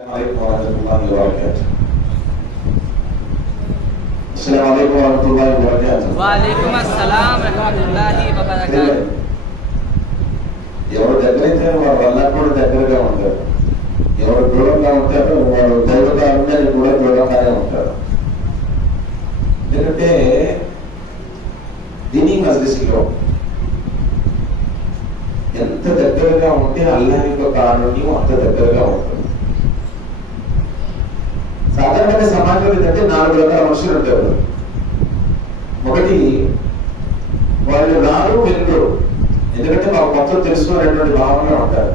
वालेकुम अस्सलाम रहमतुल्लाहि व बरकातुहू। ఎవరు దగ్గరైతే వారు అల్లా కూడా దగ్గరగా ఉంటారు, ఎవరు దూరంగా ఉంటారో వారు దైవకారుణ్యాన్ని కూడా దూరంగానే ఉంటారు. ఎందుకంటే దీని మజ్లిస్లో ఎంత దగ్గరగా ఉంటే అల్లా యొక్క కారుణ్యం అంత దగ్గరగా ఉంటుంది. సాధారణంగా సమాజంలో ఏంటంటే 4 రకాల మనుషులు ఉంటారు. ఒకటి, వాళ్ళు రారు వెళ్ళరు, ఎందుకంటే మాకు మొత్తం తెలుసు అనేటువంటి భావనలో ఉంటారు.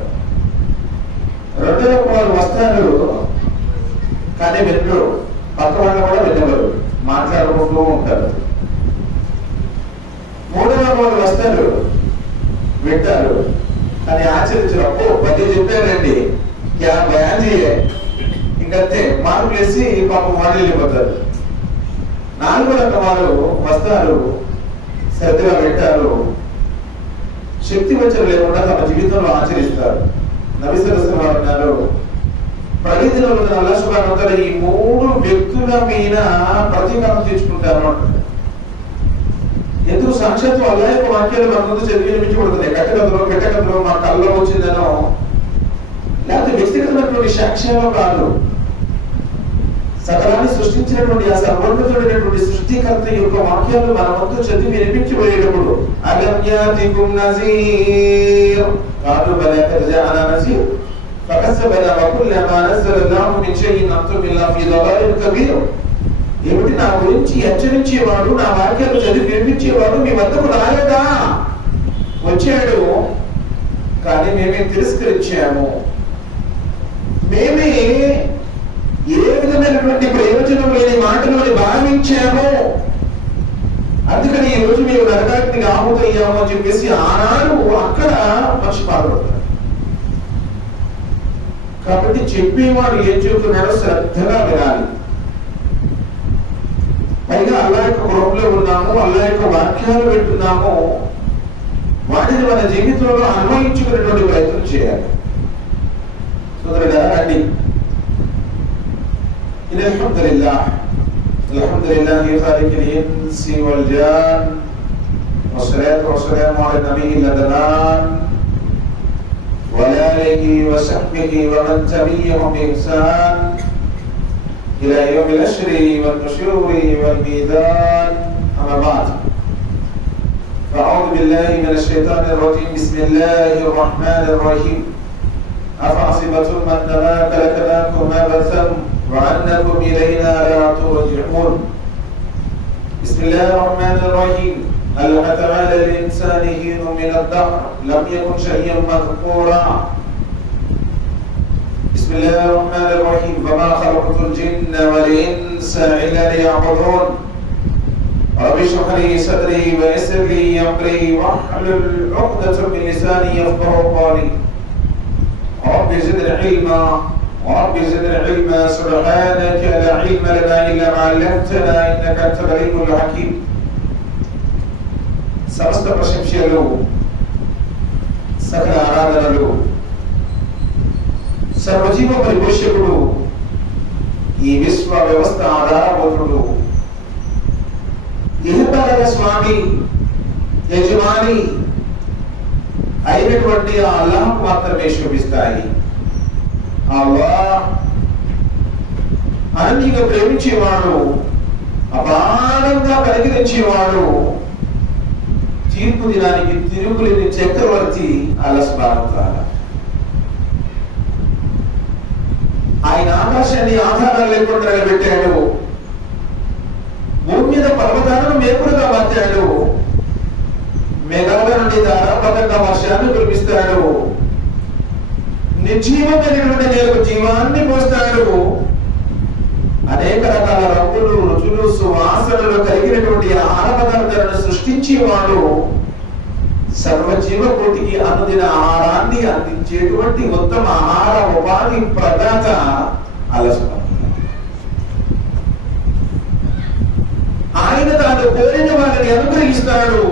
రెండో వాళ్ళు వస్తారు కానీ వెళ్ళరు, పక్క వాళ్ళు కూడా వెళ్ళవరు, మాట్లాడుకుంటూ ఉంటారు. మూడవ వాళ్ళు వస్తారు, వింటారు కానీ ఆచరించరు. పది చెప్పారండి క్యా బయాన్ చేయే, ఇంకంతే మార్కులు వేసి పాపం వాళ్ళు వెళ్ళిపోతారు. 4వ రకం వాళ్ళు వస్తారు, శ్రద్ధగా వింటారు, శక్తి వంచన లేకుండా తమ జీవితంలో ఆచరిస్తారు. నబీ సల్లల్లాహు అలైహి వసల్లం అన్నారు, ప్రతిదిన అల్లాహ్ సుబ్హానహు వ తఆలా ఈ 3 వ్యక్తుల మీద ప్రతీకారం తీర్చుకుంటారు అంటారు. ఎందుకు? సాక్షాత్తు అల్లాహ్ యొక్క వాక్యాలు మన ముందు చదివి వినిపించబడుతున్నాయి. కట్టకథలో మా కళ్ళలో వచ్చిందనో లేకపోతే వ్యక్తిగతమైనటువంటి సాక్ష్యాలు కాదు, సకలాన్ని సృష్టించినటువంటి ఆ సర్వోన్నతుడైనటువంటి సృష్టికర్త యొక్క వాక్యాలు మన ముందు చదివి వినిపించబోయేటప్పుడు అలం యాతికుం నజీర్ కాదు బలా కద్ జాఅనా నజీర్ ఫకసబనా వకుల్లమా నజలల్లాహు మిన్ షైఇన్ అంతుం ఇల్లా ఫీ దలాలిన్ కబీర్. ఏమిటి? నా గురించి హెచ్చరించేవాడు, నా వాక్యాలు చదివి వినిపించేవాడు మీ వద్దకు రాలేదా? వచ్చాడు కానీ మేమే తిరస్కరించాము, మేమే ఏ విధమైనటువంటి ప్రయోజనం లేని మాటలను భావించాము, అందుకని ఈ రోజు మేము నరకానికి ఆహుతయ్యాము అని చెప్పేసి ఆనాడు అక్కడ మనిషి బాధపడతారు. కాబట్టి చెప్పేవాడు ఏం చెబుతున్నాడో శ్రద్ధగా వినాలి. పైగా అల్లా యొక్క గృహంలో ఉన్నాము, అల్లా యొక్క వాక్యాలు వింటున్నాము, వాటిని మన జీవితంలో అన్వయించుకునేటువంటి ప్రయత్నం చేయాలి. సోదరుడా రండి. الحمد لله خالق الإنس والجان والصلاة والسلام على النبي الأدنان وعلى آله وصحبه ومن تبعهم بإحسان إلى يوم الحشر والنشور والميزان. أما بعد، فأعوذ بالله من الشيطان الرجيم. بسم الله الرحمن الرحيم. أفحسبتم أنما خلقناكم عبثا وأنكم إلينا لا ترجعون. بسم الله الرحمن الرحيم. هل أتى على الإنسان حين من الدهر لم يكن شيئا مذكورا. بسم الله الرحمن الرحيم. وما خلقت الجن والإنس إلا ليعبدون. رب اشرح لي صدري ويسر لي أمري واحلل عقدة من لساني يفقهوا قولي. رب زدني علما ورب زدنا علما. سبحانك لا علم لنا إلا ما علمتنا إنك أنت العليم الحكيم. సమస్త ప్రశంసలు, సకల ఆరాధనలు, సర్వజీవ పరిపోషకుడు, ఈ విశ్వ వ్యవస్థ ఆధారభూతుడు, ఇహపరల స్వామి యజమాని అయినటువంటి ఆ అల్లాహ్కు మాత్రమే శోభిస్తాయి. అల్లాహ్ అనన్యంగా ప్రేమించేవాడు, అపారంగా పరిగణించేవాడు, తీర్పు దినానికి తిరుగులేని చక్రవర్తి అల్లాహ్ సుబ్హానహు వ తఆలా. ఆయన ఆకాశాన్ని ఆధారాలు లేకుండా నిలబెట్టాడు, భూమి మీద పర్వతాలను మేకులుగా మార్చాడు, మేఘాల నుండి ధారాపాతంగా వర్షాన్ని కురిపిస్తాడు, నిర్జీవమైనటువంటి నేలకు జీవాన్ని పోస్తాడు, అనేక రకాల రంగులు, రుచులు, సువాసనలు కలిగినటువంటి ఆహార పదార్థాలను సృష్టించేవాడు, సర్వజీవకోటికి అనుదిన ఆహారాన్ని అందించేటువంటి ఉత్తమ ఆహార ఉపాధి ప్రదాత అల్లాహ్. ఆయన తాను కోరిన వారిని అనుగ్రహిస్తాడు,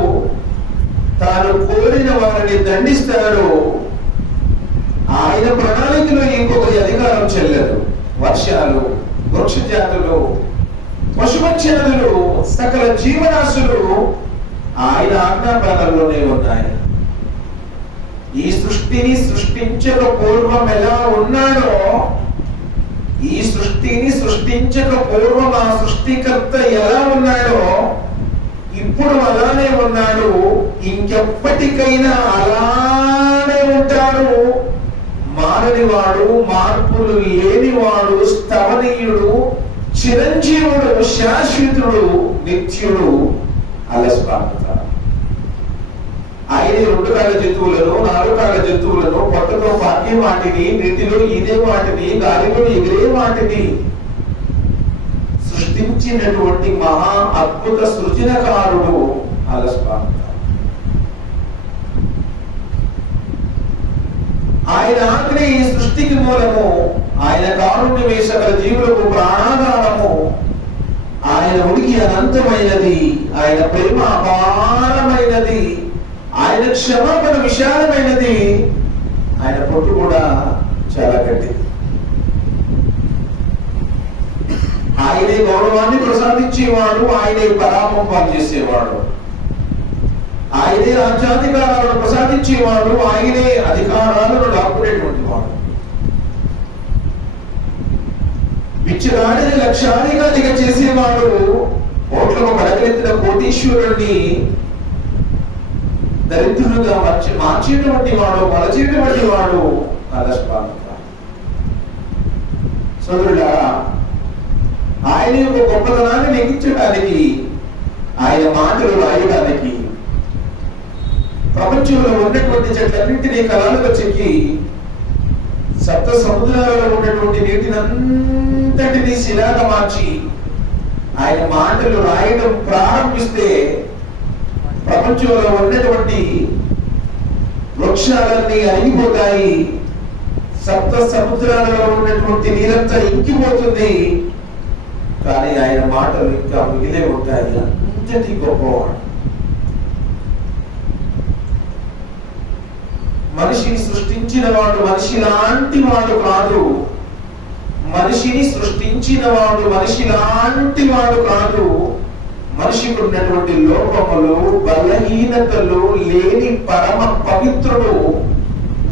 తాను కోరిన వారిని దండిస్తాడు. ఆయన ప్రణాళికలో ఇంకొకరి అధికారం చెల్లదు. వర్షాలు, వృక్ష జాతులు, పశుపక్షాదులు, సకల జీవరాశులు ఆయన ఆజ్ఞాపాలలోనే ఉన్నాయి. ఈ సృష్టిని సృష్టించక పూర్వం ఎలా ఉన్నాడో, ఈ సృష్టిని సృష్టించక పూర్వం ఆ సృష్టికర్త ఎలా ఉన్నాడో ఇప్పుడు అలానే ఉన్నాడు. ఇంకెప్పటికైనా అలానే ఉంటాడు. మారనివాడు, మార్పులు లేనివాడు, స్థవనీయుడు, చిరంజీవుడు, శాశ్వతుడు, నిత్యుడు, అలస్పాత. ఆయన 2 కాళ్ళ జంతువులను, 4 కాళ్ళ జంతువులను, పొట్టతో పాకే వాటిని, నీటిలో ఈదే వాటిని, గాలిలో ఎగిరే వాటిని సృష్టించినటువంటి మహా అద్భుత సృజనకారుడు అలస్పాత. ఆయన ఆజ్ఞ ఈ సృష్టికి మూలము. ఆయన కారుణ్యమే సకల జీవులకు ప్రాణాధారము. ఆయన ఉనికి అనంతమైనది. ఆయన ప్రేమ అపారమైనది. ఆయన క్షమాపణ విశాలమైనది. ఆయన పొట్టు కూడా చాలా గట్టిది. ఆయనే గౌరవాన్ని ప్రసాదించేవాడు. ఆయనే పరామం చేసేవాడు. ఆయనే రాజ్యాధికారాలను ప్రసాదించేవాడు. ఆయనే అధికారాలను లాక్కునేటువంటి వాడు. విచ్చరాడిని లక్షాధికారిగా చేసేవాడు. కోట్లకు కడగెత్తిన కోటీశ్వరుడిని దరిద్రులుగా మార్చేటువంటి వాడు, మలచేటువంటి వాడు అలస్పాత. సోదరులారా, ఆయన యొక్క గొప్పతనాన్ని లెక్కించడానికి, ఆయన మాటలు రాయడానికి, ప్రపంచంలో ఉన్నటువంటి చెట్లన్నింటినీ కళలుగా చెక్కి సప్త సముద్రాలలో ఉన్నటువంటి నీటినంతటినీ శిలాగా మార్చి ఆయన మాటలు రాయడం ప్రారంభిస్తే ప్రపంచంలో ఉన్నటువంటి వృక్షాలన్నీ అరిగిపోతాయి. సప్త సముద్రాలలో ఉన్నటువంటి నీరంతా ఇంకిపోతుంది. కానీ ఆయన మాటలు ఇంకా మిగిలే ఉంటాయి. అంతటి గొప్పవాడు. మనిషిని సృష్టించిన వాడు మనిషి లాంటి వాడు కాదు. మనిషిని సృష్టించిన వాడు మనిషి లాంటి వాడు కాదు. మనిషికి ఉన్నటువంటి లోపములు, బలహీనతలు లేని పరమ పవిత్రుడు,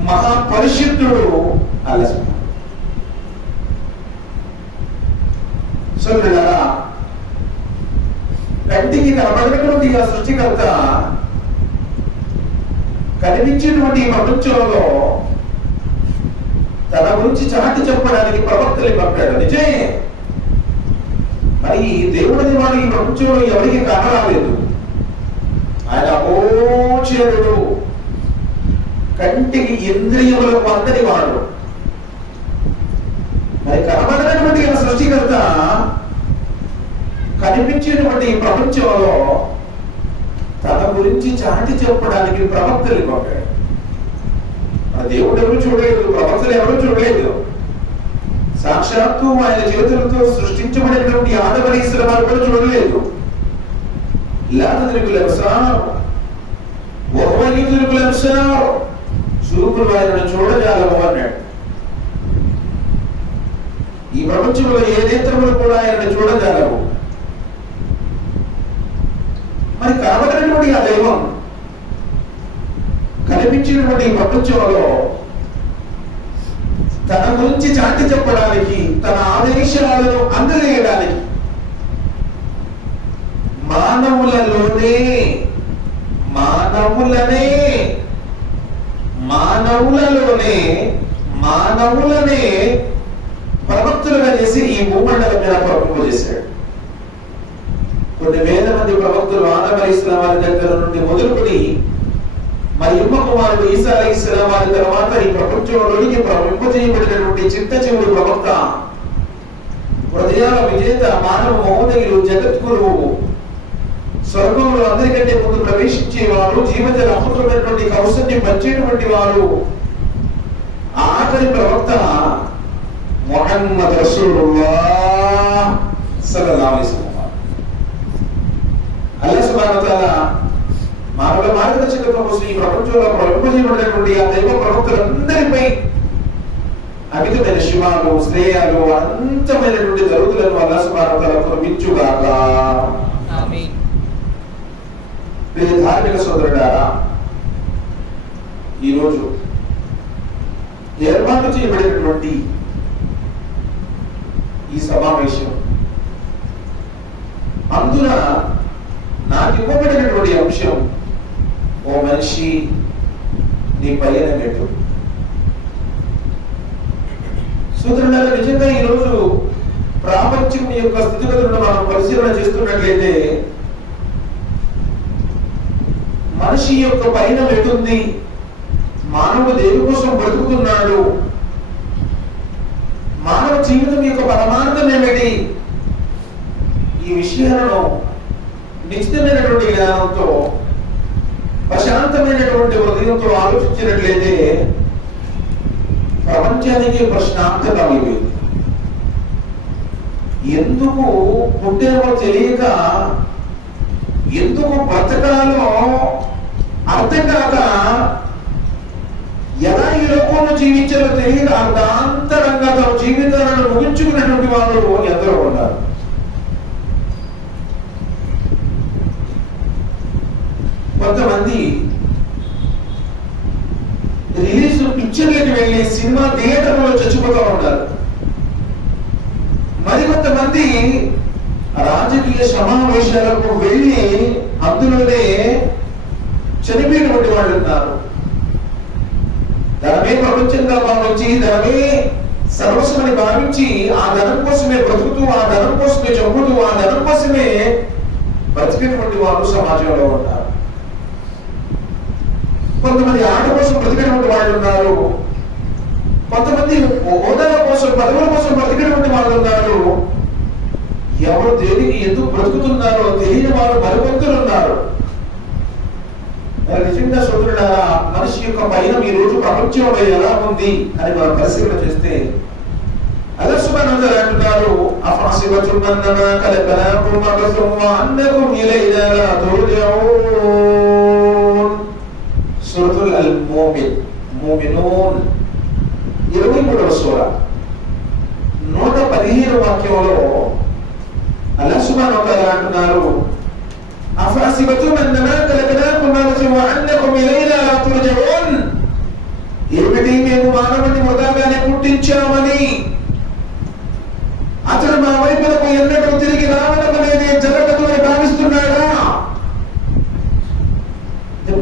మహాపరిశుద్ధుడు అలస్పాత. సోదరులారా, కంటికి కనబడినటువంటి ఆ సృష్టికర్త కనిపించేటువంటి ప్రపంచంలో తన గురించి చాటి చెప్పడానికి ప్రవక్తలు పంపాడు. నిజమే. మరి దేవుడిని వాడు ఈ ప్రపంచంలో ఎవరికి కానరాలేదు. ఆయన అగోచరుడు, కంటికి ఇంద్రియములకు అందని వాడు. మరి కనబడినటువంటి ఆ సృష్టికర్త కనిపించేటువంటి ఈ ప్రపంచంలో తన గురించి చాటి చెప్పడానికి ప్రవక్తలు పంపాడు. మన దేవుడు ఎవరు చూడలేదు, ప్రవక్తలు ఎవరు చూడలేదు. సాక్షాత్తు ఆయన చేతులతో సృష్టించబడినటువంటి ఆదవరీశ్వర వారు కూడా చూడలేదు. చూపులు ఆయనను చూడజాలము అన్నాడు. ఈ ప్రపంచంలో ఏ నేత్రములు కూడా ఆయనను చూడజాలము. మరి కనబడినటువంటి ఆ దైవం కనిపించినటువంటి ప్రపంచంలో తన గురించి చాటి చెప్పడానికి, తన ఆదేశాలను అందజేయడానికి మానవులనే ప్రవక్తులుగా చేసి ఈ భూమండలం మీద ప్రవహింపజేశాడు. కొన్ని వేల మంది ప్రవక్తులు ఆదం అలైహిస్సలాం వారి దగ్గర నుండి మొదలుకొని మరియమ్మ కుమారుడు ఈసా అలైహిస్సలాం వారి తర్వాత ఈ ప్రపంచంలోనికి ప్రవహింపజేయబడినటువంటి చిత్తచెవుడు ప్రవక్త, హృదయాల విజేత, మానవ మహోదయులు, జగద్గురువు, స్వర్గంలో అందరికంటే ముందు ప్రవేశించేవాడు, జీవజల అమృతమైనటువంటి కౌశల్యం పంచేటువంటి వాడు, ఆఖరి ప్రవక్త ముహమ్మద్ రసూలుల్లాహ్ సల్లల్లాహు అలైహి వసల్లం. అల్లాహ్ సుబ్హానహు వ తఆలా మానవ మార్గదర్శకత్వం కోసం ఈ ప్రపంచంలో ప్రవహింపజేయబడినటువంటి ఆ దైవ ప్రవక్తలందరిపై అమితమైన శివాలు శ్రేయాలు అనంతమైనటువంటి దరువులను అల్లాహ్ సుబ్హానహు వ తఆలా కురిపించుగాక. ఆమీన్. ప్రియ ధార్మిక సోదరులారా, ఈరోజు ఏర్పాటు చేయబడినటువంటి ఈ సమావేశం అందున నాకు ఇవ్వబడినటువంటి అంశం, ఓ మనిషి నీ పయనం ఎటు. సోదరులారా, నిజంగా ఈరోజు ప్రాపంచం యొక్క స్థితిగతులను మనం పరిశీలన చేస్తున్నట్లయితే మనిషి యొక్క పయనం ఎటుంది, మానవుడు దేని కోసం బ్రతుకుతున్నాడు, మానవ జీవితం యొక్క పరమార్థం ఏమిటి, ఈ విషయాలను నిశ్చితమైనటువంటి జ్ఞానంతో ప్రశాంతమైనటువంటి హృదయంతో ఆలోచించినట్లయితే ప్రపంచానికి ప్రశ్నార్థకమైంది. ఎందుకు పుట్టామో తెలియక, ఎందుకు బ్రతకాలో అర్థం కాక, ఎలా ఈ లోకంలో జీవించాలో తెలియక అర్ధాంతరంగా తమ జీవితాలను ముగించుకున్నటువంటి వాళ్ళు ఎందరో ఉన్నారు. కొంతమంది రిలీజ్ పిక్చర్లకు వెళ్ళి సినిమా థియేటర్లో చచ్చిపోతూ ఉన్నారు. మరికొంతమంది రాజకీయ సమావేశాలకు వెళ్ళి అందులోనే చనిపోయినటువంటి వాళ్ళు ఉన్నారు. ధనమే ప్రపంచంగా భావించి, ధనమే సర్వస్వమని భావించి ఆ ధనం కోసమే బ్రతుకుతూ, ఆ ధనం కోసమే చంపుతూ, ఆ ధనం కోసమే బ్రతికేటువంటి వాళ్ళు సమాజంలో ఉన్నారు. కొంతమంది ఆట కోసం బ్రతికేటువంటి వాళ్ళు ఉన్నారు. కొంతమంది హోదాల కోసం, పదవుల కోసం బ్రతికేటువంటి వాళ్ళు ఉన్నారు. ఎవరు దేనికి ఎందుకు బ్రతుకుతున్నారో తెలియని వారు మరికొందరు ఉన్నారు. నిజంగా సోదరులారా, మనిషి యొక్క పైన ఈ రోజు ప్రపంచంలో ఎలా ఉంది అని మనం పరిశీలన చేస్తే అల్లాహ్ సుబ్హానహు వ తఆలా అంటున్నారు, అఫహసిబతుం అన్నమా ఖలఖనాకుమ్ అబసం వ అన్నకుమ్ ఇలైనా లా తుర్జఊన్. సూరతుల్ అల్ ముమినూన్ 23వ సూర 115వ వాక్యంలో అల్లాహ్ సుబ్హానహు వ తఆలా అంటున్నారు, అఫహసిబతుం అన్నమా ఖలఖనాకుమ్ అబసం వ అన్నకుమ్ ఇలైనా లా తుర్జఊన్. ఏమిటి, మేము మానవుని వృధాగానే పుట్టించామని, అతడు మా వైపునకు ఎన్నడూ తిరిగి రావడం అనేది జరగదు అని భావిస్తున్నాడా?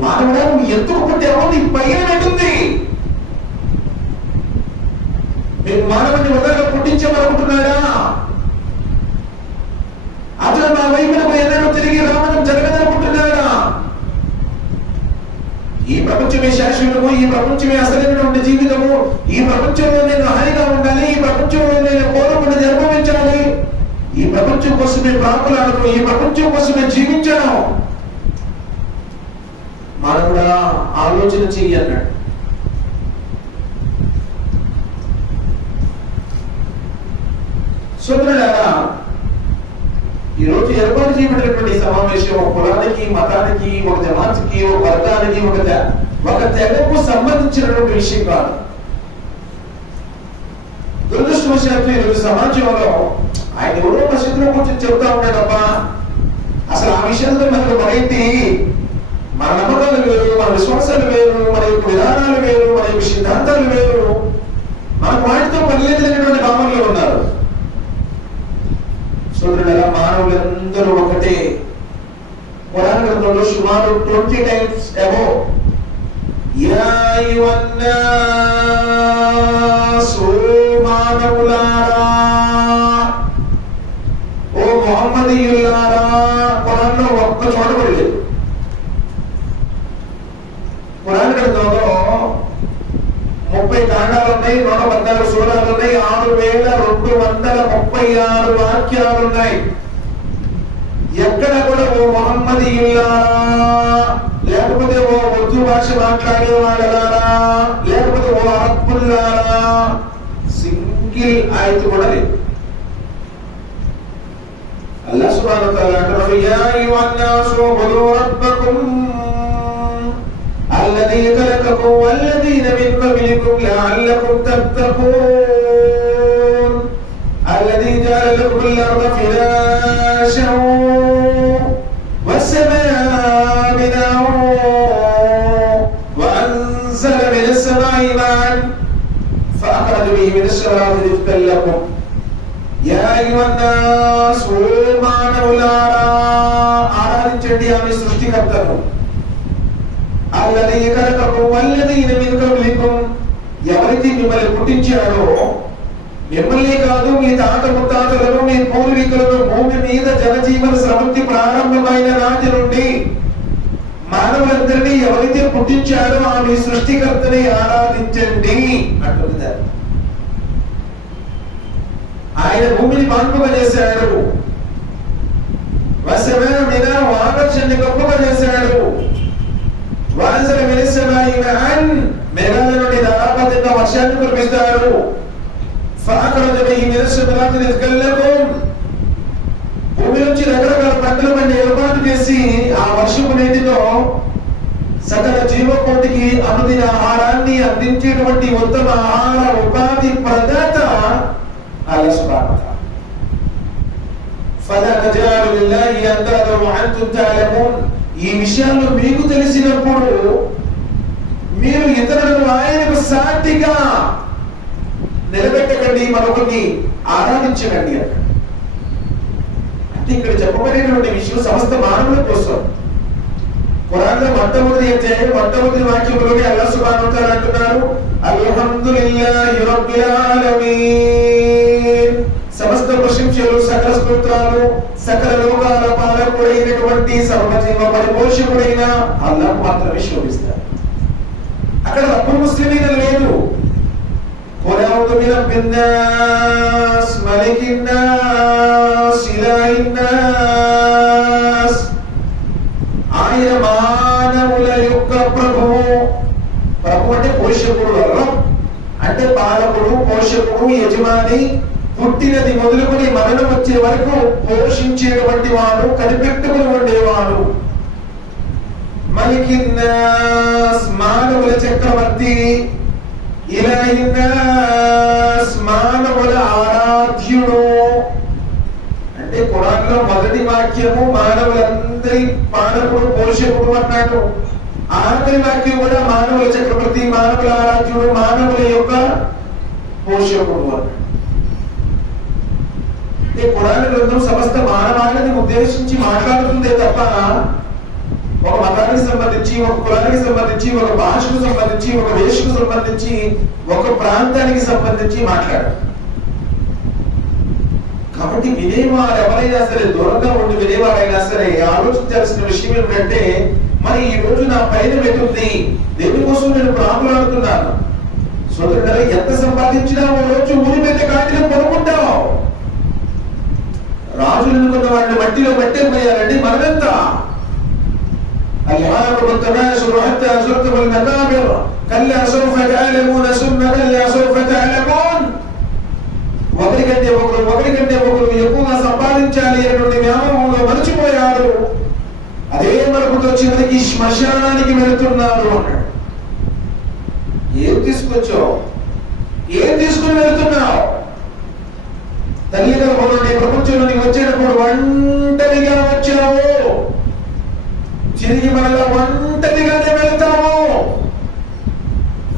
మానవుడా, నువ్వు ఎందుకు పుట్టావో నీ పైన ఉంటుంది. మేము మానవుని వృధాగా పుట్టించామనుకుంటున్నాడా? అతడు మా వైపునకు ఎన్నడూ తిరిగి రావడం జరగదనుకుంటున్నాడా? ఈ ప్రపంచమే శాశ్వతము, ఈ ప్రపంచమే అసలైనటువంటి జీవితము, ఈ ప్రపంచంలో నేను హాయిగా ఉండాలి, ఈ ప్రపంచంలో నేను కోరుకున్నది అనుభవించాలి, ఈ ప్రపంచం కోసమే ప్రాకులాడను, ఈ ప్రపంచం కోసమే జీవించను. మానవుడా, ఆలోచన చెయ్యి అన్నాడు. సోదరులారా, ఈరోజు ఏర్పాటు చేయబడినటువంటి సమావేశం ఒక కులానికి, మతానికి, ఒక జమాత్కి, ఒక వర్గానికి, ఒక తెగకు సంబంధించినటువంటి విషయం కాదు. దురదృష్టవశాత్తు ఈరోజు సమాజంలో ఆయన ఎవరో మసీదులో కూర్చొని చెప్తా ఉన్నాడబ్బా, అసలు ఆ విషయంలో మనకు మరేంటి, మన నమ్మకాలు వేరు, మన విశ్వాసాలు వేరు, మన యొక్క విధానాలు వేరు, మన యొక్క సిద్ధాంతాలు వేరు, మనకు వాటితో పని లేదనేటువంటి భావనలు ఉన్నారు. సోదరులారా, మానవులందరూ ఒకటే. ఖురాన్ గ్రంథంలో సుమారు 20 టైమ్స్ అబోవ్ యా అయ్యుహన్నాసు, మానవులారా, ఓ ముహమ్మదీయులారా, ఖురాన్లో ఒక్క చోట కూడా లేదు. ఖురాన్ గ్రంథంలో 30 కాండాలు ఉన్నాయి, 114 సూరాలు ఉన్నాయి, 6236 వాక్యాలు ఉన్నాయి. ఎక్కడ కూడా ఓ ముహమ్మదీయులారా, లేకపోతే ఓ ఉర్దూ భాష మాట్లాడే వాళ్ళలారా, లేకపోతే ఓ అరబ్బుల్లారా, సింగిల్ ఆయత కూడా లేదు. అల్లాహ్ సుబ్హానహు వ తఆలా అంటున్నాడు, యా అయ్యుహన్నాసు ఉబుదు రబ్బకుమ్ الذي خلقكم والذين من قبلكم لعلكم تتقون الذي جعل لكم الأرض فراشا والسماء بناء وأنزل من السماء ماء فأخرج به من الشجرات رزقا لكم يا أيها الناس మానవులారా ఆరాధించండి ఆమె సృష్టికర్తను الذي خلقكم والذين من قبلكم ఎవరైతే మిమ్మల్ని పుట్టించాడో మిమ్మల్ని కాదు మీ తాత ముత్తాతలను మీ పూర్వీకులను భూమి మీద జనజీవన స్రవంతి ప్రారంభమైన నాటి నుండి మానవులందరినీ ఎవరైతే పుట్టించాడో ఆమె సృష్టికర్తని ఆరాధించండి అంటున్నారు. ఆయన భూమిని పాన్పుగా చేశాడు, వసమా మీద ఆకాశాన్ని గొప్పగా చేశాడు, వానసల మెలిసమాయి మహన్ మేఘాల నుండి ధారాపాతంగా వర్షాన్ని కురిపిస్తాడు, ఫాఖరజ బిహి మిన శమరాతి రిజ్కన్ లకుం భూమి నుంచి రకరకాల పంటలు పండి ఏర్పాటు చేసి ఆ వర్షపు నీటితో సకల జీవకోటికి అనుదిన ఆహారాన్ని అందించేటువంటి ఉత్తమ ఆహార ఉపాధి ప్రదాత అల్లాహ్ సుబ్హానహు వ తఆలా. ఫలా తజాలు లిల్లాహి అందాదా వ అంతుం తఅలమూన్ ఈ విషయాలు మీకు తెలిసినప్పుడు మీరు ఇతరులను ఆయనకు సాటిగా నిలబెట్టకండి, మరొకరిని ఆరాధించకండి అక్కడ. అంటే ఇక్కడ చెప్పబడినటువంటి విషయం సమస్త మానవుల కోసం. ఖురాన్లో మొట్టమొదటి అధ్యాయం మొట్టమొదటి వాక్యంలోనే అల్లాహ్ సుబ్హానహు వ తఆలా అంటున్నారు అల్హమ్దులిల్లాహి రబ్బిల్ ఆలమీన్ సమస్త ప్రశంసలు సకల స్తోత్రాలు సకల లోకాల పాలకుడైనటువంటి సర్వజీవ పరిపోషకుడైన అల్లాహ్ మాత్రమే శోభిస్తారు. అక్కడ రబ్బుల్ ముస్లిమీన్ లేదు. قل أعوذ برب الناس ملك الناس إله الناس ఆయన మానవుల యొక్క ప్రభువు. ప్రభు అంటే పోషకుడు, రబ్ అంటే పాలకుడు, పోషకుడు, యజమాని. పుట్టినది మొదలుకొని మరణం వచ్చే వరకు పోషించేటువంటి వాడు, కనిపెట్టుకుని ఉండేవాడు. మలికిన్నాస్ మానవుల చక్రవర్తి, ఇలాహిన్నాస్ మానవుల ఆరాధ్యుడు. అంటే ఖురాన్లో మొదటి వాక్యము మానవులందరి పాలకుడు, పోషకుడు అన్నాడు. ఆఖరి వాక్యం కూడా మానవుల చక్రవర్తి, మానవుల ఆరాధ్యుడు, మానవుల యొక్క పోషకుడు అన్నాడు. అంటే ఖురాన్ గ్రంథం సమస్త మానవాళిని ఉద్దేశించి మాట్లాడుతుందే తప్ప ఒక మతానికి సంబంధించి, ఒక కులానికి సంబంధించి, ఒక భాషకు సంబంధించి, ఒక వేషకు సంబంధించి, ఒక ప్రాంతానికి సంబంధించి మాట్లాడారు. కాబట్టి వినేవారు ఎవరైనా సరే, దూరంగా ఉండి వినేవారైనా సరే ఆలోచించాల్సిన విషయం ఏమిటంటే, మరి ఈ రోజు నా పైన పెట్టుంది, దేనికోసం నేను ప్రాకులాడుతున్నాను. సోదరుడు ఎంత సంపాదించినా ఓ రోజు ఊరి పెద్ద కాటిలో కొనుక్కుంటావు. రాజులు అనుకున్న వాడిని మట్టిలో పట్టేపోయారండి. మనమెంత الهاكم التناسل حتى زرتم المقابر كلا سوف تعلمون ثم كلا سوف تعلمون. ఒకరికంటే ఒకరు ఎక్కువగా సంపాదించాలి అనేటువంటి వ్యామోహంలో మరచిపోయారు. అదే మరపుతో చివరికి శ్మశానానికి వెళుతున్నారు అన్నాడు. ఏం తీసుకొచ్చావు? ఏం తీసుకుని వెళుతున్నావు? తల్లి గర్భంలోని ప్రపంచంలోకి వచ్చేటప్పుడు ఒంటరిగా వచ్చావు, తిరిగి మరలా ఒంటరిగానే వెళ్తాము.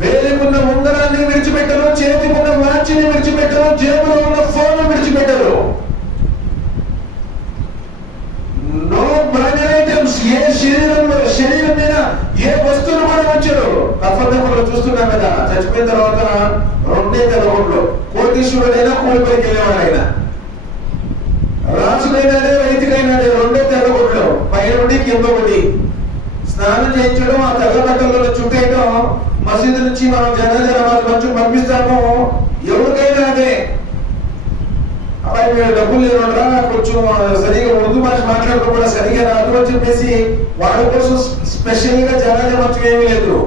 వేలుకున్న ఉంగరాన్ని విడిచిపెట్టరు, చేతికున్న వాచిని విడిచిపెట్టరు, జేబులో ఉన్న ఫోన్ విడిచిపెట్టరు. నో బాడీ ఐటమ్స్, ఏ శరీరం మీద ఏ వస్తువులు కూడా వచ్చారు. కఫర్లో చూస్తున్నాం కదా, చచ్చిపోయిన తర్వాత రెండే తెలగొడ్లు, కోటీశ్వరుడైనా కూలిపైకి వెళ్ళేవాడైనా, రాజుకైనాడే రైతుకైనాడే రెండే తెల్లగొడ్లు, పై నుండి కింద ఒకటి. స్నానం చేయించడం, ఆ తెల్ల బట్టల్లో చుట్టేయడం, మసీదు నుంచి మనం జనాజా నమాజ్ మంచు పంపిస్తాము. ఎవరికైనా అదే. అబ్బాయి మీరు డబ్బులు లేనురా, కొంచెం సరిగా ఉర్దూ భాష మాట్లాడడం కూడా సరిగా రాదు అని చెప్పేసి వాళ్ళ కోసం స్పెషల్ గా జనాజా మంచు ఏమీ లేదు.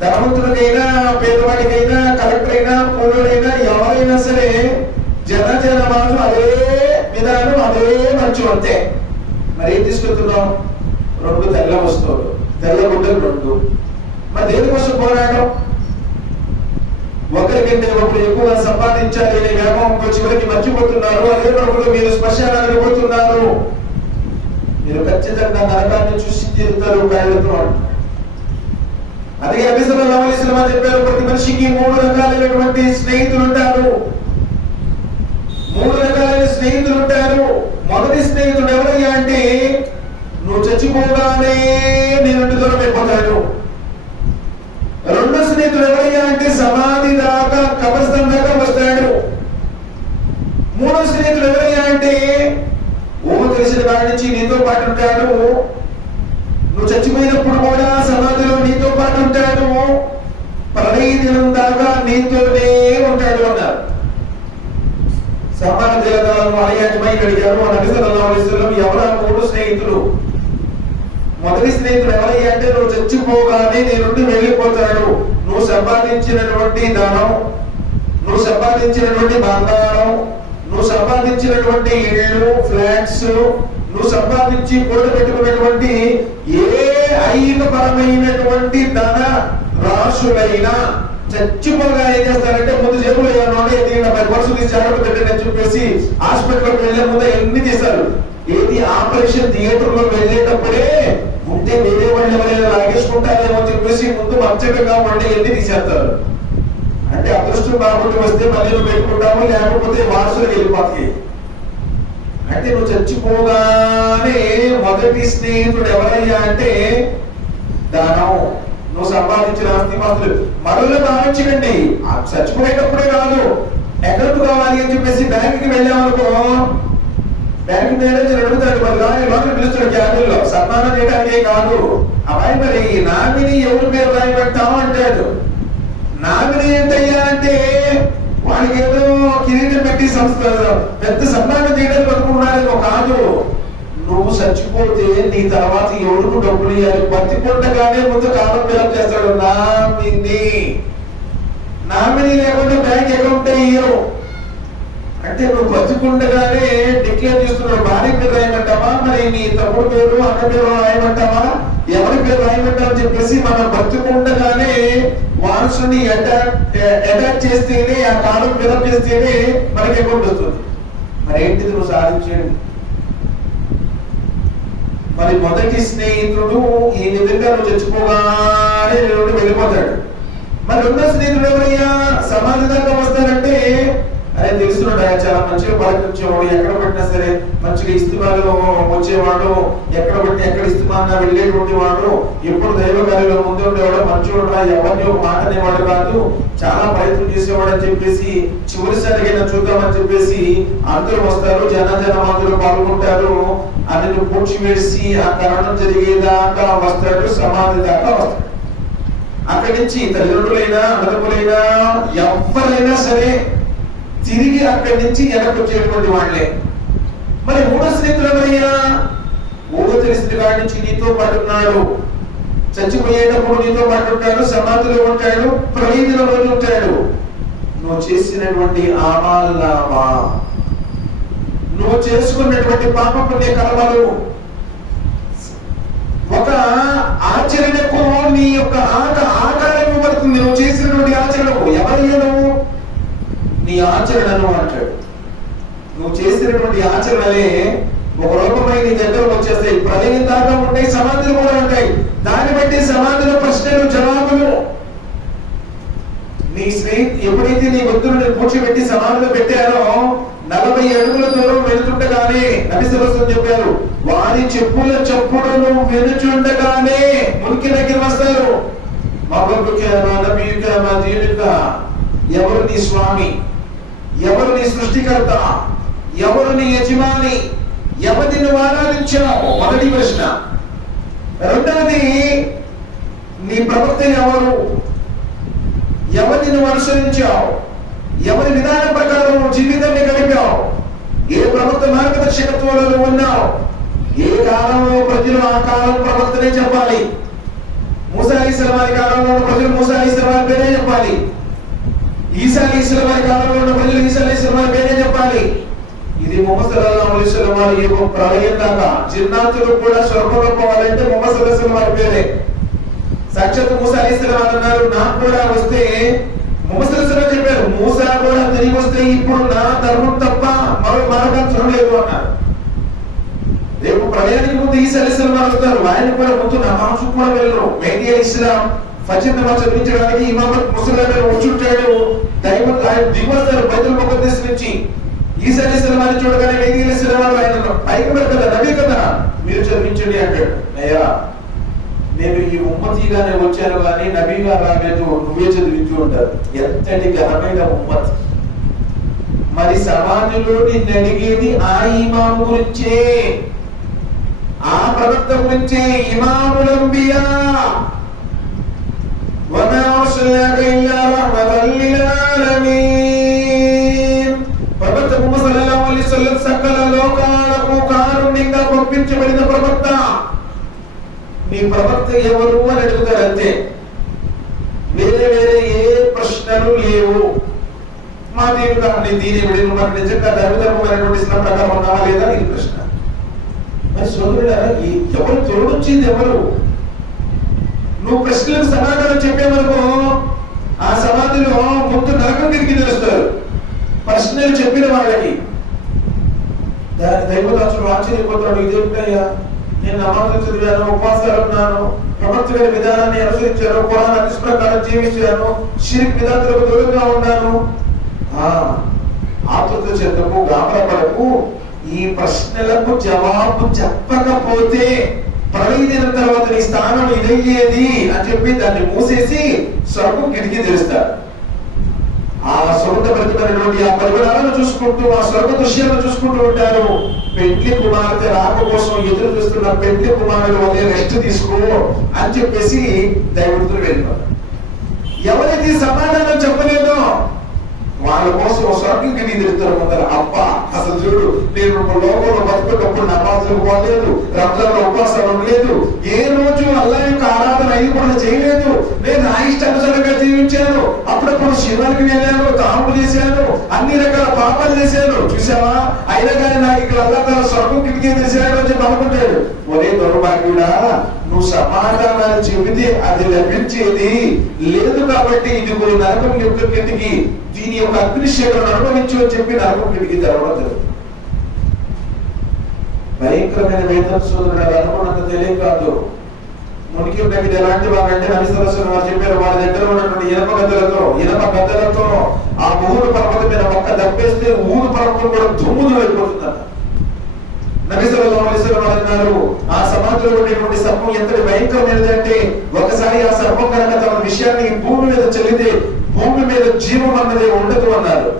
ధనవంతుడికైనా, పేదవాడికైనా, కలెక్టర్ అయినా, పోలీసులైనా, ఎవరైనా సరే జనాజా నమాజ్ అదే విధానం, అదే మంచు అంతే. మరి ఏం తీసుకెళ్తున్నాం? రెండు తెల్ల వస్తువులు, తెల్ల గుడ్డలు రెండు. మరి దేనికోసం పోరాటం? ఒకరికంటే ఒకరు ఎక్కువ సంపాదించాలి అనే వ్యామోహంతో చివరికి మర్చిపోతున్నారు. అదే ఒకరు మీరు శ్మశానానికి పోతున్నారు. మీరు ఖచ్చితంగా నరకాన్ని చూసి తీరుతారు కాయలతో. అందుకే నబీ సల్లల్లాహు అలైహి వసల్లం చెప్పారు, ప్రతి మనిషికి 3 రకాలైనటువంటి స్నేహితులు ఉంటారు. 3 రకాలైన స్నేహితులు ఉంటారు. మొదటి స్నేహితుడు ఎవరయ్యా అంటే, నువ్వు చచ్చిపోగానే నీ నుండి దూరం అయిపోతాడు. రెండో స్నేహితుడు ఎవరయ్యా అంటే, సమాధి దాకా కబరస్థాన్ దాకా వస్తాడు. మూడో స్నేహితుడు ఎవరయ్యా అంటే, ఊహ తెలిసిన వాడి నుంచి నీతో పాటు ఉంటాడు. నువ్వు చచ్చిపోయినప్పుడు కూడా సమాధిలో నీతో పాటు ఉంటాడు. ప్రళయ దినం దాకా నీతోనే ఉంటాడు అన్నారు. సమాన దేవతలను అలయాజమై అడిగారు నబీ సల్లల్లాహు అలైహి వసల్లం, ఎవరా 3 స్నేహితులు? మొదటి స్నేహితుడు ఎవరయ్యా అంటే, నువ్వు చచ్చిపోగానే నీ నుండి వెళ్ళిపోతాడు. నువ్వు సంపాదించినటువంటి ధనం, నువ్వు సంపాదించినటువంటి బంగారం, నువ్వు సంపాదించినటువంటి ఇళ్ళు, ఫ్లాట్స్, నువ్వు సంపాదించి కూడబెట్టుకున్నటువంటి ఏ ఐహికపరమైనటువంటి ధన రాశులైనా చచ్చిపోగా ఏం చేస్తారంటే, ముందు జేబులో ఏమన్నా 10 పర్సులు తీసి ఆడబెట్టండి చెప్పేసి హాస్పిటల్కి వెళ్లే ముందు ఎన్ని తీస్తారు. ఏది ఆపరేషన్ థియేటర్ లో వెళ్ళేటప్పుడే ముందే వేరే వాళ్ళు ఎవరైనా లాగేసుకుంటారేమో చెప్పేసి ముందు మచ్చగా వండి ఎన్ని తీసేస్తారు. అంటే అదృష్టం బాగుండి వస్తే మళ్ళీ నువ్వు పెట్టుకుంటాము, లేకపోతే వారసులకు వెళ్ళిపోతాయి. అంటే నువ్వు చచ్చిపోగానే మొదటి స్నేహితుడు ఎవరయ్యా అంటే, దానం, నువ్వు సంపాదించిన ఆస్తిపాస్తులు. మరొకరు భావించకండి, చచ్చిపోయేటప్పుడే కాదు, ఎక్కడికి కావాలి అని చెప్పేసి బ్యాంకుకి వెళ్ళామనుకో, బ్యాంకు మేనేజర్ అడుగుతాడు, మరి లోపల పిలుస్తాడు క్యాబిన్లో, సన్మానం చేయడానికే కాదు. అబ్బాయి మరి నామిని ఎవరి పేరు రాయబెడతావు అంటాడు. నామిని ఏంటయ్యా అంటే, వాడికి ఏదో కిరీటం పెట్టి సంస్థ పెద్ద సన్మానం చేయడానికి అనుకున్నాడేమో కాదు. నువ్వు చచ్చిపోతే నీ తర్వాత ఎవరికి డబ్బులు ఇవ్వాలి? బతికుండగానే ముందు కాలం ఫిలప్ చేస్తాడు, నామినీ లేకుండా బ్యాంక్ అకౌంట్ ఇయ్యరు. అంటే నువ్వు బతికుండగానే డిక్లేర్ చేస్తున్నాడు, భార్య పేరు రాయమంటావా, మరి నీ తమ్ముడు పేరు, అన్న పేరు రాయమంటావా, ఎవరి పేరు రాయమంటావు అని చెప్పేసి మనం బతికుండగానే వారసుని అటాచ్ చేస్తేనే, ఆ కాలం ఫిలప్ చేస్తేనే మనకి అకౌంట్ వస్తుంది. మరి ఏంటిది నువ్వు సాధించేది? మరి మొదటి స్నేహితుడు ఈ విధంగా నువ్వు చచ్చిపోగానే వెళ్ళిపోతాడు. మరి రెండో స్నేహితుడు ఎవరయ్యా? సమాధి దాకా వస్తాడంటే, అదే తెలుస్తున్నాడు, చాలా మంచిగా పలకరించేవాడు, ఎక్కడ పెట్టినా సరే మంచిగా ఇస్తిమాలో వచ్చేవాడు, ఎక్కడ పెట్టిన ఎక్కడ ఇస్తిమాన వెళ్ళేటువంటి వాడు, ఎప్పుడు దైవ కార్యంలో ముందు ఉండేవాడు, మంచివాడు, ఎవరిని ఒక మాట అనేవాడు కాదు, చాలా ప్రయత్నం చేసేవాడు అని చెప్పేసి, చివరిసారిగా చూద్దామని చెప్పేసి అందరూ వస్తారు, జనమందరూ పాల్గొంటారు. అని పూడ్చి వేసి ఆ కరణం జరిగేదాకా వస్తాడు, సమాధి దాకా వస్తాడు. అక్కడి నుంచి తల్లిదండ్రులైనా అన్నదమ్ములైనా ఎవరైనా సరే తిరిగి అక్కడి నుంచి వెనక్కి వచ్చేటువంటి వాళ్ళే. మరి మూడో స్నేహితుడు ఎవరయ్యా? మూడో తెలిసిన కాడి నుంచి నీతో పాటు ఉన్నాడు, చచ్చిపోయేటప్పుడు నీతో పాటు ఉంటాడు, సమాధిలో ఉంటాడు, ప్రళయదిన రోజు ఉంటాడు. నువ్వు చేసినటువంటి ఆమాల్నామా, నువ్వు చేసుకున్నటువంటి పాప పుణ్య కర్మలు, ఒక ఆచరణకు నీ యొక్క ఆకారం ఇవ్వబడుతుంది. నువ్వు చేసినటువంటి ఆచరణకు ఎవరయ్యా నువ్వు? నీ ఆచరణను అంటాడు. నువ్వు చేసినటువంటి ఆచరణలే ఒక రూపమై నీ దగ్గరకు వచ్చేస్తాయి. ప్రళయం దాకా ఉంటాయి, సమాధులు కూడా ఉంటాయి. దాన్ని బట్టి సమాధుల ప్రశ్నలు జవాబులు. నీ స్నేహితు ఎప్పుడైతే నీ వృద్ధులను కూర్చోబెట్టి సమాధిలో పెట్టారో 40 అడుగుల దూరం వెళుతుండగానే నబీ సల్లల్లాహు అలైహి వసల్లం చెప్పారు, వారి చెప్పుల చప్పుడును వినుచుండగానే మురికి దగ్గర వస్తారు. ఎవరు నీ స్వామి, ఎవరు నీ సృష్టికర్త, ఎవరు నీ యజమాని, ఎవరిని నువ్వు ఆరాధించావు? మొదటి ప్రశ్న. రెండవది, నీ ప్రవక్త ఎవరు, ఎవరిని నువ్వు అనుసరించావు, ఎవరి విధానం ప్రకారం నువ్వు జీవితాన్ని గడిపావు, ఏ ప్రవక్త మార్గదర్శకత్వంలో నువ్వు ఉన్నావు, ఏ కాలంలో ప్రజలు ఆ కాలం ప్రవక్తనే చెప్పాలి. మూసా అలైహిస్సలాం వారి కాలంలో ఉన్న ప్రజలు మూసా అలైహిస్సలాం వారి పేరే చెప్పాలి. ఈసా అలైహిస్సలాం వారి కాలంలో ఉన్న ప్రజలు ఈసా అలైహిస్సలాం వారి పేరే చెప్పాలి. ఇది ముహమ్మద్ సల్లల్లాహు అలైహి వసల్లం వారి యొక్క ప్రళయం దాకా జిన్నాతులు కూడా స్వర్గంలో పోవాలంటే ముహమ్మద్ సల్లల్లాహు అలైహి వసల్లం వారి పేరే. సాక్షాత్ మూసా అలైహిస్సలాం అన్నారు, నాకు కూడా వస్తే ముసలిసలో చెప్పారు, మూసా కూడా తిరిగి వస్తే ఇప్పుడు నా ధర్మం తప్ప మరో మార్గం చూడలేదు అన్నారు. రేపు ప్రళయానికి ముందు ఈసా అలైహిస్సలాం వస్తారు, ఆయన కూడా ముందు నమాజ్ కూడా వెళ్ళరు. మెహదీ అలైహిస్సలాం ఫజర్ నమాజ్ చదివించడానికి ఇమామత్ ముసల్లా మీద కూర్చుంటాడు, దైవం ఆయన దిగొస్తారు బైతుల్ ముఖద్దస్ నుంచి. ఈసా అలైహిస్సలాం అని చూడగానే మెహదీ అలైహిస్సలాం ఆయన పైకి కదా నబీ కదా మీరు చదివించండి అంటాడు. అయ్యా నేను ఈ ఉమ్మతిగానే వచ్చాను కానీ నబీగా రాలేదు, నువ్వే చదివించు ఉంటారు. ఎంతటి ఘనమైన ఉమ్మత్. మరి సమాజంలో నిన్ను అడిగేది ఆ ఇమాము గురించే, ఆ ప్రవక్త గురించే. ఇమాముల్ అంబియా వమా అర్సల్నాక ఇల్లా రహ్మతల్ లిల్ ఆలమీన్. ప్రవక్త ముహమ్మద్ సల్లల్లాహు అలైహి వసల్లం సకల లోకాలకు కారుణ్యంగా పంపించబడిన ప్రవక్త. మీ ప్రవక్త ఎవరు అని అడుగుతారు అంతే, వేరే వేరే ఏ ప్రశ్నలు లేవు. మా దీని మరి నిజంగా ధర్మధర్మమైనటువంటి ఇస్లాం ప్రకారం ఉన్నావా లేదా ఇది ప్రశ్న. మరి సోదరులారా, ఎవరు తోడొచ్చింది ఎవరు? నువ్వు ప్రశ్నలకు సమాధానం చెప్పేవరకు ఆ సమాధిలో ముందు నరకం తిరిగి తెలుస్తారు ప్రశ్నలు చెప్పిన వాళ్ళకి. దాని దైవదాసుడు ఆశ్చర్యపోతున్నాడు, ఇదేమిటయ్యా నేను నమాజులు చదివాను, ఉపవాసాలు ఉన్నాను, ప్రవక్త గారి విధానాన్ని అనుసరించాను, ఖురాన్ హదీస్ ప్రకారం జీవించాను, షిర్క్ విధానాలకు దూరంగా ఉన్నాను. ఆతృత చెందకు, గాబరపడకు. ఈ ప్రశ్నలకు జవాబు చెప్పకపోతే ప్రళయం తర్వాత నీ స్థానం ఇదయ్యేది అని చెప్పి దాన్ని మూసేసి స్వర్గం కిటికీ తెరుస్తారు. ఆ స్వర్గభరితమైనటువంటి ఆ పరిమాణాలను చూసుకుంటూ, ఆ స్వర్గ దృశ్యాలను చూసుకుంటూ ఉంటారు. పెండ్లి కుమార్తె రాక కోసం ఎదురు చూస్తున్న పెండ్లి కుమారుడు వల్లే రెస్ట్ తీసుకో అని చెప్పేసి దైవతులు వెళ్ళిపోతారు. ఎవరైతే సమాధానం చెప్పలేదో వాళ్ళ కోసం స్వర్గం కిటికీ తెరుస్తారు ముందర. అబ్బా అసలు చూడు, నేను లోకంలో బతుకున్నప్పుడు నమాజులకు పోలేదు, రంజాన్లో ఉపవాసాలు ఉండలేదు, ఏ రోజు అల్లాహ్ యొక్క ఆరాధన అయ్యి కూడా చేయలేదు, నేను నా ఇష్టానుసారంగా జీవించాను, అప్పుడప్పుడు శివానికి వెళ్ళాను, తాము చేశాను, అన్ని రకాల పాపాలు చేశాను, చూసావా, అయినా కానీ నాకు ఇక్కడ అల్లాహ్ స్వర్గం కిటికీ తెరిచాడు అని చెప్పి అనుకుంటాడు. ఒరే దౌర్భాగ్యుడా, నువ్వు సమాధానాలు చెబితే అది లభించేది లేదు కాబట్టి ఇదిగో నరకం యొక్క కిటికీ, దీని యొక్క అగ్నిశేఖరణ అనుభవించు అని చెప్పి నరకం కిటికీ తెరవడం. భయంకరమైన వేదన సోదరుడు అనుకున్నంత తెలియదు కాదు. మునికి ఉన్నది ఎలాంటి వాళ్ళంటే నబిసరస్సులు వారు చెప్పారు, వాళ్ళ దగ్గర ఉన్నటువంటి ఇనప గద్దలతో ఆ ఊరు పర్వతం మీద ఒక్క దప్పేస్తే ఊరు పర్వతం కూడా దుమ్ముదులు అయిపోతుందట. నబీ సల్లల్లాహు అలైహి వసల్లం అన్నారు, ఆ సమాధిలో ఉండేటువంటి సర్పం ఎంతటి భయంకరమైనది అంటే ఒకసారి ఆ సర్పం కనుక తన విషయాన్ని భూమి మీద చెల్లితే భూమి మీద జీవం అన్నదే ఉండదు అన్నారు.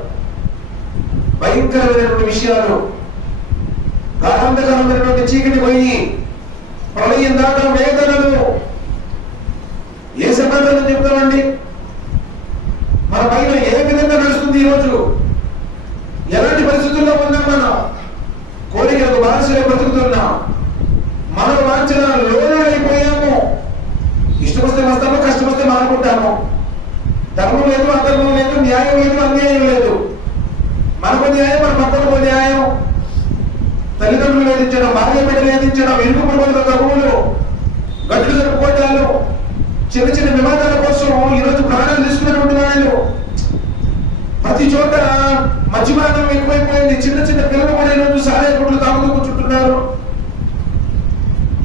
భయంకరమైనటువంటి విషయాలు, గాఢంధకరమైనటువంటి చీకటి పోయి ప్రళయం దాకా వేదనలు. ఏ సమాధానం చెప్తామండి? మన పైన ఏ విధంగా నడుస్తుంది ఈరోజు? ఎలాంటి పరిస్థితుల్లో ఉన్నాం? మనం కోరికలకు బానిసలై బ్రతుకుతున్నాం. మనం వాంఛన లోనైపోయాము. ఇష్టమొస్తే వస్తాము, కష్టమొస్తే మానుకుంటాము. ధర్మం లేదు, అధర్మం లేదు, న్యాయం లేదు, అన్యాయం లేదు. మనకు న్యాయం, మన పక్కకు న్యాయం. తల్లిదండ్రులు వేధించడం, భార్య బిడ్డలు వేధించడం, ఇరుగు పొరుగుల తగువులు, గడ్డలు జరుపుకోవటాలు, చిన్న చిన్న వివాదాల కోసం ఈరోజు ప్రాణాలు తీసుకున్నటువంటి వాళ్ళు. ప్రతి చోట మద్యపానం ఎక్కువైపోయింది. చిన్న చిన్న పిల్లలు కూడా ఈరోజు సారాయి గుడ్లు తాగుతూ కూర్చుంటున్నారు.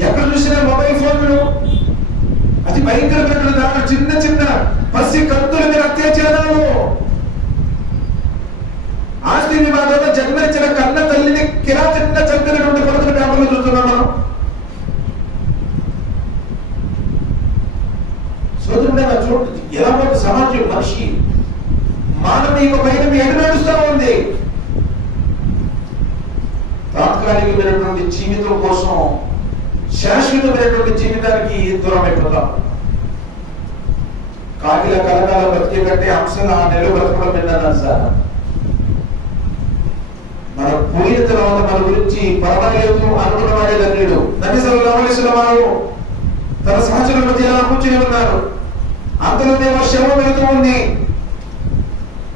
ఎక్కడ చూసినా మొబైల్ ఫోన్లు, అతి భయంకరమైన దాని చిన్న చిన్న పసి కత్తుల మీద అత్యాచారాలు, ఆస్తి వివాదంలో జన్మనిచ్చిన కన్న తల్లిని కిరాతకంగా చంపినటువంటి పలుకుల పేపర్లు చూస్తున్నాం మనం. సోదరుడైనా చూడండి ఎలా ఒక సమాజం, మనిషి మానవీయ పైన ఎటు నడుస్తూ ఉంది. తాత్కాలికమైనటువంటి జీవితం కోసం శాశ్వతమైనటువంటి జీవితానికి దూరం అయిపోతాం. కాకిల కలకాల బ్రతికే కంటే అంశాలు 6 నెలలు బ్రతకడం విన్నాను సార్. మనం పోయిన తర్వాత మన గురించి పర్వాలేదు అనుకున్న వాడే ధన్యుడు. నబీ సల్లల్లాహు అలైహి వసల్లం తన సహచరుల మధ్య ఎలా కూర్చుని ఉన్నారు. అంతలోనే ఒక శవం వెళుతూ ఉంది.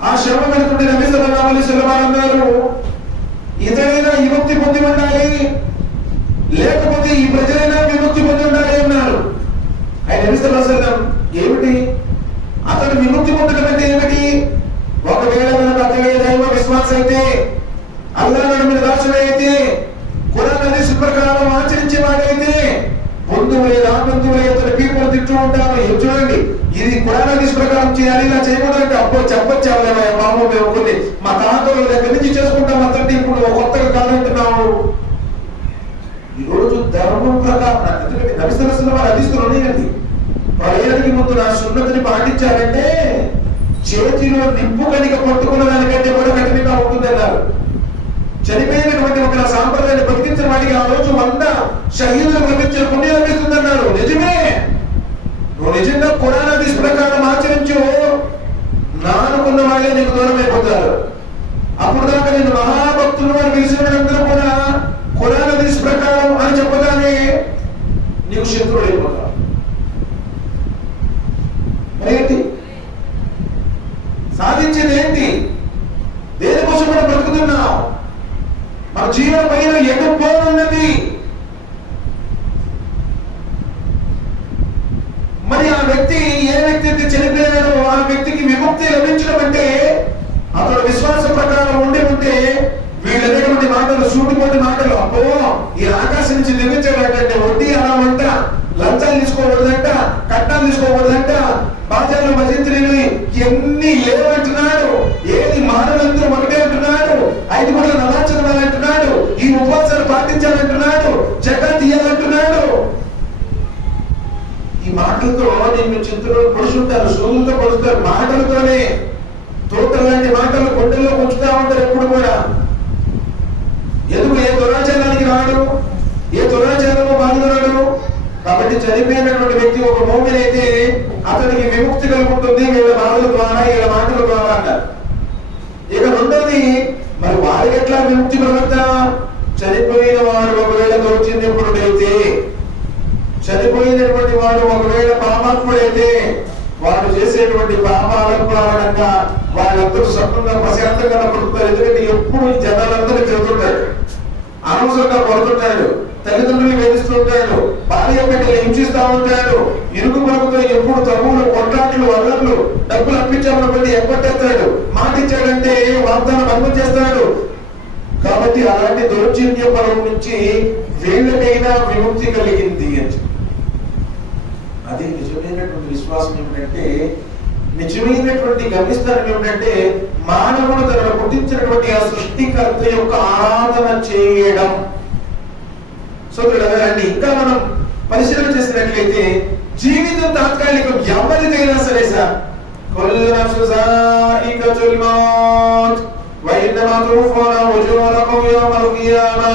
ఆ శవం వెళుతుంటే నబీ సల్లల్లాహు అలైహి వసల్లం అన్నారు, ఇతరైనా విముక్తి పొంది ఉండాలి, లేకపోతే ఈ ప్రజలైనా విముక్తి పొంది ఉండాలి అన్నారు. ఆయన నబీ సల్లల్లాహు ఏమిటి అతడు విముక్తి పొందడం అంటే ఏమిటి? ఒకవేళ మనకు అతడే దైవ విశ్వాసం అయితే, అల్లాహ్ మీద దాసుడు అయితే, ఖురాన్ హదీస్ ప్రకారం ఆచరించే వాడైతే, బంధువులే రాబంధువులే అతని పీపుల్ తింటూ ఉంటారు. చూడండి, ఇది ఖురాన్ హదీస్ ప్రకారం చేయాలి, ఇలా చేయకూడదంటే అబ్బో చెప్పొచ్చు బాబు, మేము కొన్ని మా తాతల దగ్గర నుంచి చేసుకుంటాం అంతంటే ఇప్పుడు కొత్తగా కాదంటున్నాము. ఈరోజు ధర్మం ప్రకారం నబీ సల్లల్లాహు అలైహి వసల్లం హదీసులు ఉన్నాయండి. ప్రళయానికి ముందు నా సున్నతిని పాటించాలంటే చేతిలో నిప్పు కనిక పట్టుకున్న దానికంటే కూడా కఠినంగా ఉంటుందన్నారు. చనిపోయినటువంటి ఒక సాంప్రదాయాన్ని బతికించిన వాటికి ఆ రోజు 100 షహీదులు లభించిన పుణ్యం లభిస్తుందన్నారు. నిజమే, నువ్వు నిజంగా ఖురాన్ హదీస్ ప్రకారం ఆచరించు, నానుకున్న వాళ్ళే నీకు దూరం అయిపోతారు. అప్పుడు దాకా నేను మహాభక్తులు అని పిలిచిన వాళ్ళందరూ కూడా ఖురాన్ హదీస్ ప్రకారం అని చెప్పగానే నీకు శత్రువులు అయిపోతారు. ఏంటి సాధించేది ఏంటి? దేనికోసం మనం బ్రతుకుతున్నాం? మన జీవన పైన ఎటు పోనున్నది? మరి ఆ వ్యక్తి ఏ వ్యక్తి అయితే చనిపోయాడో ఆ వ్యక్తికి విముక్తి లభించడం అంటే అతడు విశ్వాస ప్రకారం ఉంటే వీళ్ళనేటువంటి మాటలు, సూటిపోటి మాటలు, అబ్బో ఈ ఆకాశం నుంచి దిగించాడంటే వడ్డీ అలామంట, లంచాలు తీసుకోకూడదంట, కట్టాలు తీసుకోకూడదంట, బాజాలు మజిత్రీలు ఎన్ని లేవంటున్నాడు, ఏది మానవులందరూ ఒకటే అంటున్నాడు, 5 గంటల నమాజ్ చదవాలంటున్నాడు, ఈ ఉపవాసాలు పాటించాలంటున్నాడు, జకాత్ తీయాలంటున్నాడు. ఈ మాటలతో నిన్ను చింతలో పొడుచుంటారు, సూదులతో పొడుస్తారు. మాటలతోనే తోటలు లాంటి మాటలు గుండెల్లో ఉంచుతా ఉంటారు ఎప్పుడు కూడా. ఎందుకు? ఏ దురాచారానికి రాడు, ఏ దురాచారము బాధరాడు. కాబట్టి చనిపోయినటువంటి వ్యక్తి ఒక మోమిన్ అయితే అతనికి విముక్తి కలుగుతుంది వీళ్ళ బాధల ద్వారా, వీళ్ళ మాటల ద్వారా అన్నారు. ఇక రెండోది, మరి వారికి ఎట్లా విముక్తి కలుగుతా? చనిపోయిన వాడు ఒకవేళ దౌర్జన్యపుడైతే, చనిపోయినటువంటి వాడు ఒకవేళ పాపాత్ముడైతే, వాడు చేసేటువంటి పాపాల కారణంగా వాళ్ళందరూ సొంతంగా ప్రశాంతంగా పడుతుంటారు. ఎందుకంటే ఎప్పుడు జనాలందరూ చెబుతుంటాడు, అనవసరంగా పడుతుంటాడు, తల్లిదండ్రులు వేధిస్తుంటాడు, భార్య బిడ్డలు హింసిస్తూ ఉంటాడు, ఇరుగు పరుగుతో ఎప్పుడు తగులు, కొట్లాట్లు, అల్లర్లు, డబ్బులు అప్పించామని ఎప్పట్టేస్తాడు, మాట ఇచ్చాడంటే వాగ్దానం భంగం చేస్తాడు. కాబట్టి అలాంటి దౌర్జన్య పరం నుంచి వీళ్ళకైనా విముక్తి కలిగింది అని. అది నిజమైనటువంటి విశ్వాసం ఏమిటంటే, నిజమైనటువంటి గమనిస్తానం ఏమిటంటే, మానవుడు తనను పుట్టించినటువంటి ఆ సృష్టికర్త యొక్క ఆరాధన చేయడం. సోదరులండి, ఇంకా మనం పరిశీలన చేసినట్లయితే జీవితం తాత్కాలికం. ఎవరికైనా సరే సార్, కుల్లు నఫ్సిన్ జాయికతుల్ మౌత్ وإنما توفون أجوركم يوم القيامة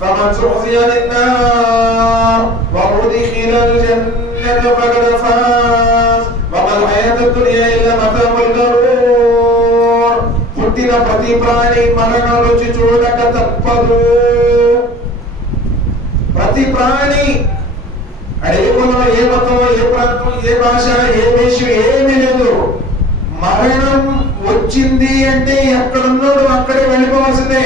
فمن زحزح عن النار وأدخل الجنة فقد فاز وما الحياة الدنيا إلا متاع الغرور. పుట్టిన ప్రతి ప్రాణి మరణం రుచి చూడక తప్పదు. ప్రతి ప్రాణి అడే కులం, ఏ మతం, ఏ ప్రాంతం, ఏ భాష, ఏ దేశం ఏమీ లేదు. మరణం వచ్చింది అంటే ఎక్కడున్నాడు అక్కడే వెళ్ళిపోవాల్సిందే.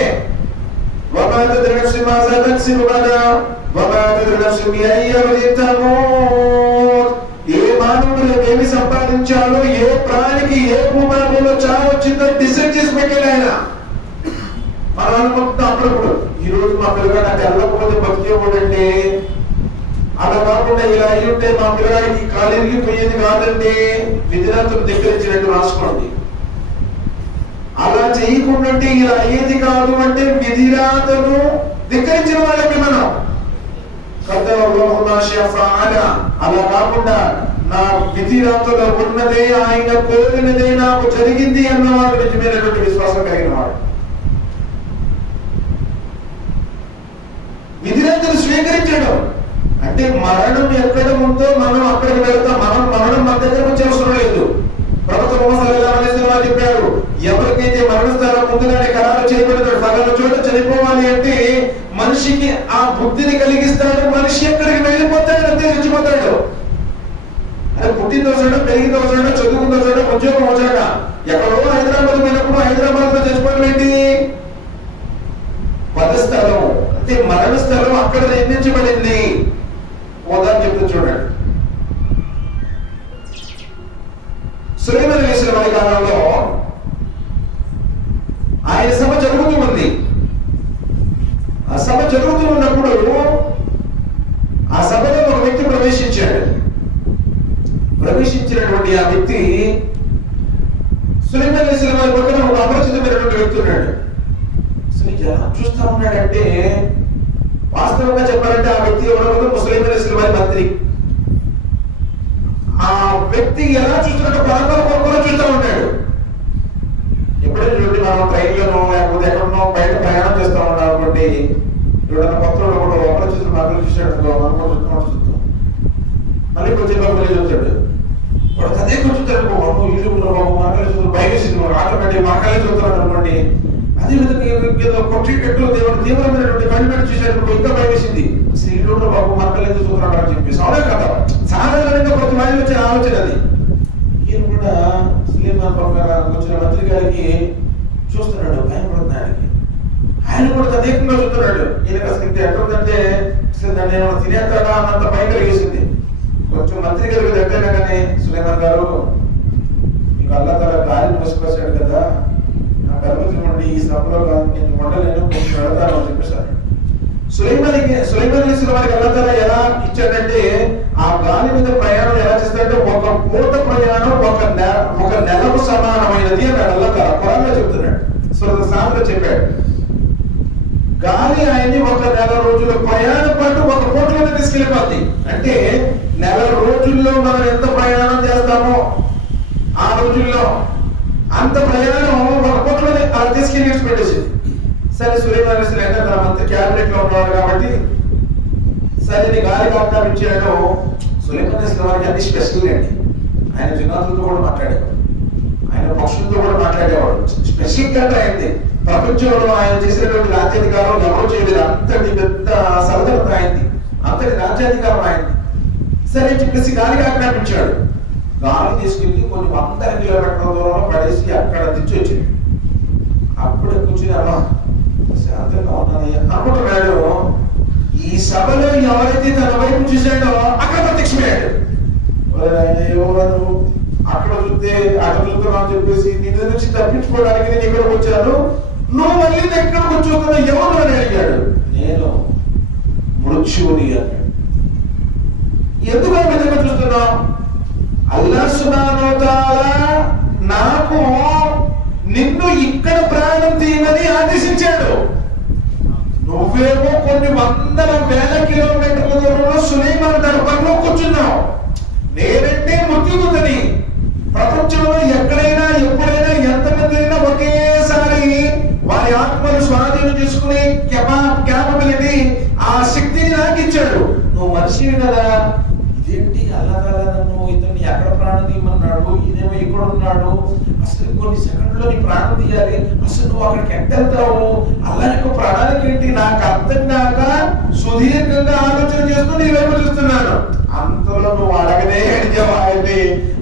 ఏ మానవుడు ఏమి సంపాదించాలో, ఏ ప్రాణికి ఏ భూభాగంలో చావు వచ్చిందో డిసైడ్ చేసి పెట్టాడు ఆయన. మనం అనుకుంటున్నాం అప్పుడప్పుడు, ఈ రోజు మా పిల్లగాడు నాకు వెళ్ళకపోతే బతికేవాడండి, అలా కాకుండా ఇలా అయ్యుంటే మా పిల్లగాడికి కాలు ఇరిగిపోయేది కాదండి. విధిరాతులు దగ్గరించినట్టు రాసుకోండి. అలా చేయకుండా ఇలా అయ్యేది కాదు అంటే విధిరాతను ధిక్కరించిన వాళ్ళకి మనం అలా కాకుండా నా విధిరాతలో ఉన్నదే, ఆయన కోరినదే నాకు జరిగింది అన్నవాడు నిజమైనటువంటి విశ్వాసం కలిగిన వాడు. విధిరాతను స్వీకరించడం అంటే మరణం ఎక్కడ ఉందో మనం అక్కడికి వెళ్తాం. మరణం మన దగ్గర వచ్చే అవసరం లేదు. ప్రవక్త ముహమ్మద్ సల్లల్లాహు అలైహి వసల్లం చెప్పారు, ఎవరికైతే మరణస్థానం ముందుగానే ఖరారు చేయబడతాడు, ఫలానా చోట చనిపోవాలి అంటే మనిషికి ఆ బుద్ధిని కలిగిస్తాడు. మనిషి ఎక్కడికి వెళ్ళిపోతాడు, అంతే చచ్చిపోతాడు. అది పుట్టిన దోసాడు, పెరిగిన దోసాడు, చదువుకున్న దోసాడు, ఉద్యోగం వచ్చాక ఎక్కడో హైదరాబాద్ పోయినప్పుడు హైదరాబాద్ లో చచ్చిపోవడం ఏంటి? వధస్థలం అంటే మరణ స్థలం అక్కడ నిర్మించబడింది. ఉదాహరణ చెప్తూ చూడండి, సులైమాన్ అలైహిస్సలాం వారి కాలంలో ఆయన సభ జరుగుతూ ఉంది. ఆ సభ జరుగుతూ ఉన్నప్పుడు ఆ సభలో ఒక వ్యక్తి ప్రవేశించాడు. ప్రవేశించినటువంటి ఆ వ్యక్తి సులైమాన్ అలైహిస్సలాం వారి పక్కన ఒక అపరిచితమైనటువంటి వ్యక్తి ఉన్నాడు. అసలు ఎలా చూస్తా ఉన్నాడంటే, వాస్తవంగా చెప్పాలంటే ఆ వ్యక్తి ఎవరో సులైమాన్ అలైహిస్సలాం వారి మంత్రి. ఆ వ్యక్తి ఎలా చూస్తున్నాడో కొనకొల చూస్తూ ఉన్నాడు. ఎప్పుడైనా చూడండి, మనం ట్రైన్లోనో లేకపోతే ఎక్కడనో బయట ప్రయాణం చేస్తూ ఉన్నాం అనుకోండి, ఎవడన్నా కొత్త కూడా అపరిచితులు మాటలు చూసాడు మనం కూడా చూస్తాం. మళ్ళీ కొంచెం మళ్ళీ చూస్తాడు, వాడు అదే కూర్చుంటాడు. బాబు ఇల్లు బాబు మాట్లాడుతుంది, బయట ఆటోమేటిక్ మాట్లాడే చూస్తున్నాడు అనుకోండి. అదే విధంగా కొట్టినట్టు తీవ్రమైనటువంటి కళ్ళిపెట్టి చూసాడు, ఇంకా భయమేసింది. అసలు ఇల్లు బాబు మాట్లాడలేదు చూస్తున్నాడు అని చెప్పేసి. అవునే కదా, సాధారణంగా ప్రతి వాడికి వచ్చిన ఆలోచన అది. ఈయన కూడా సులైమాన్ వచ్చిన మంత్రి గారికి చూస్తున్నాడు, భయపడుతున్నాడికి. ఆయన కూడా తదేకంగా చూస్తున్నాడు. ఈయనకి అసలు ఇంకా ఎట్లుందంటే అసలు దాన్ని ఏమైనా తినేస్తాడా అన్నంత భయం కలిగేసింది. కొంచెం మంత్రి గారికి దగ్గరగానే, సులైమాన్ గారు మీకు అల్లా తల గాలిని మోసుకొచ్చాడు కదా, నా గర్భతి నుండి ఈ సభలో నేను వండలేను, కొంచెం వెళతాను అని చెప్పేశారు. సులైమాన్ అలైహిస్సలాం వారికి అల్లా తఆలా ఎలా ఇచ్చాడంటే, ఆ గాలి మీద ప్రయాణం ఎలా చేస్తాడంటే, ఒక పూట ప్రయాణం ఒక నెలకు సమానమైనది అని అల్లా తఆలా ఖురాన్లో చెప్తున్నాడు. సూరత్ సాద్లో చెప్పాడు. గాలి ఆయన్ని ఒక నెల రోజుల ప్రయాణం పాటు ఒక పూటలో తీసుకెళ్ళిపోద్ది. అంటే నెల రోజుల్లో మనం ఎంత ప్రయాణం చేస్తామో ఆ రోజుల్లో అంత ప్రయాణం ఒక పూటలోనే అలా తీసుకెళ్ళి పెట్టేసింది. సరే, సులైమాన్ అలైహిస్సలాం తన మంత్రి క్యాబినెట్ లో ఉన్నాడు కాబట్టి సరే నీ గాలి కాపుతాం ఇచ్చాడు. సులైమాన్ అలైహిస్సలాం వారికి అన్ని స్పెషల్ అండి. ఆయన జిన్నాతులతో కూడా మాట్లాడేవాడు, ఆయన పక్షులతో కూడా మాట్లాడేవాడు. స్పెషల్ గా అయింది. ప్రపంచంలో ఆయన చేసినటువంటి రాజ్యాధికారం ఎవరు చేయలేదు. అంతటి పెద్ద సరదత అయింది, అంతటి రాజ్యాధికారం అయింది. సరే చెప్పేసి గాలి ఆజ్ఞాపించాడు. గాలి తీసుకెళ్లి కొన్ని 100 కిలోమీటర్ల దూరంలో పడేసి అక్కడ తెచ్చి వచ్చింది. అప్పుడే కూర్చుని అమ్మా శాంతంగా ఉన్నది అనుకుంటున్నాడు. ఈ సభలో ఎవరైతే తన వైపు చూశాడో అక్కడ ప్రత్యక్షమయ్యాడు. ఎవరు అక్కడ చూస్తే అక్కడ చూస్తున్నావు చెప్పేసి నిన్ను నుంచి తప్పించుకోవడానికి నేను ఇక్కడికి వచ్చాను, నువ్వు మళ్ళీ ఎక్కడికి వచ్చుతున్నా ఎవరు అని అడిగాడు. నేను మృత్యువుని అన్నాడు. ఎందుకు ఆ విధంగా చూస్తున్నావు? అల్లాహ్ సుబ్హానహు వ తఆలా నాకు నిన్ను ఇక్కడ ప్రాణం తీయమని ఆదేశించాడు. నువ్వేమో కొన్ని 100,000 కిలోమీటర్ల దూరంలో సులైమాన్ దర్బార్లో కూర్చున్నావు. నేనంటే మృత్యుదూతని. ప్రపంచంలో ఎక్కడైనా ఎప్పుడైనా ఎంతమంది అయినా ఒకేసారి వారి ఆత్మను స్వాధీనం చేసుకునే క్యాపబిలిటీ, ఆ శక్తిని నాకు ఇచ్చాడు. నువ్వు మనిషివి కదా, ఇదేంటి అల్లాహ్ తఆలా నన్ను ఇతన్ని ఎక్కడ ప్రాణం తీయమన్నాడు, ఇదేమో ఇక్కడ ఉన్నాడు, అసలు కొన్ని సెకండ్లో నీ ప్రాణం తీయాలి, అసలు నువ్వు అక్కడికి ఎట్టెళ్తావు, అల్లాహ్ యొక్క ప్రణాళిక ఏంటి నాకు అర్థం కాక సుదీర్ఘంగా ఆలోచన చేస్తూ నీ వైపు చూస్తున్నాను. అంతలో నువ్వు అడగనే అడిగావు.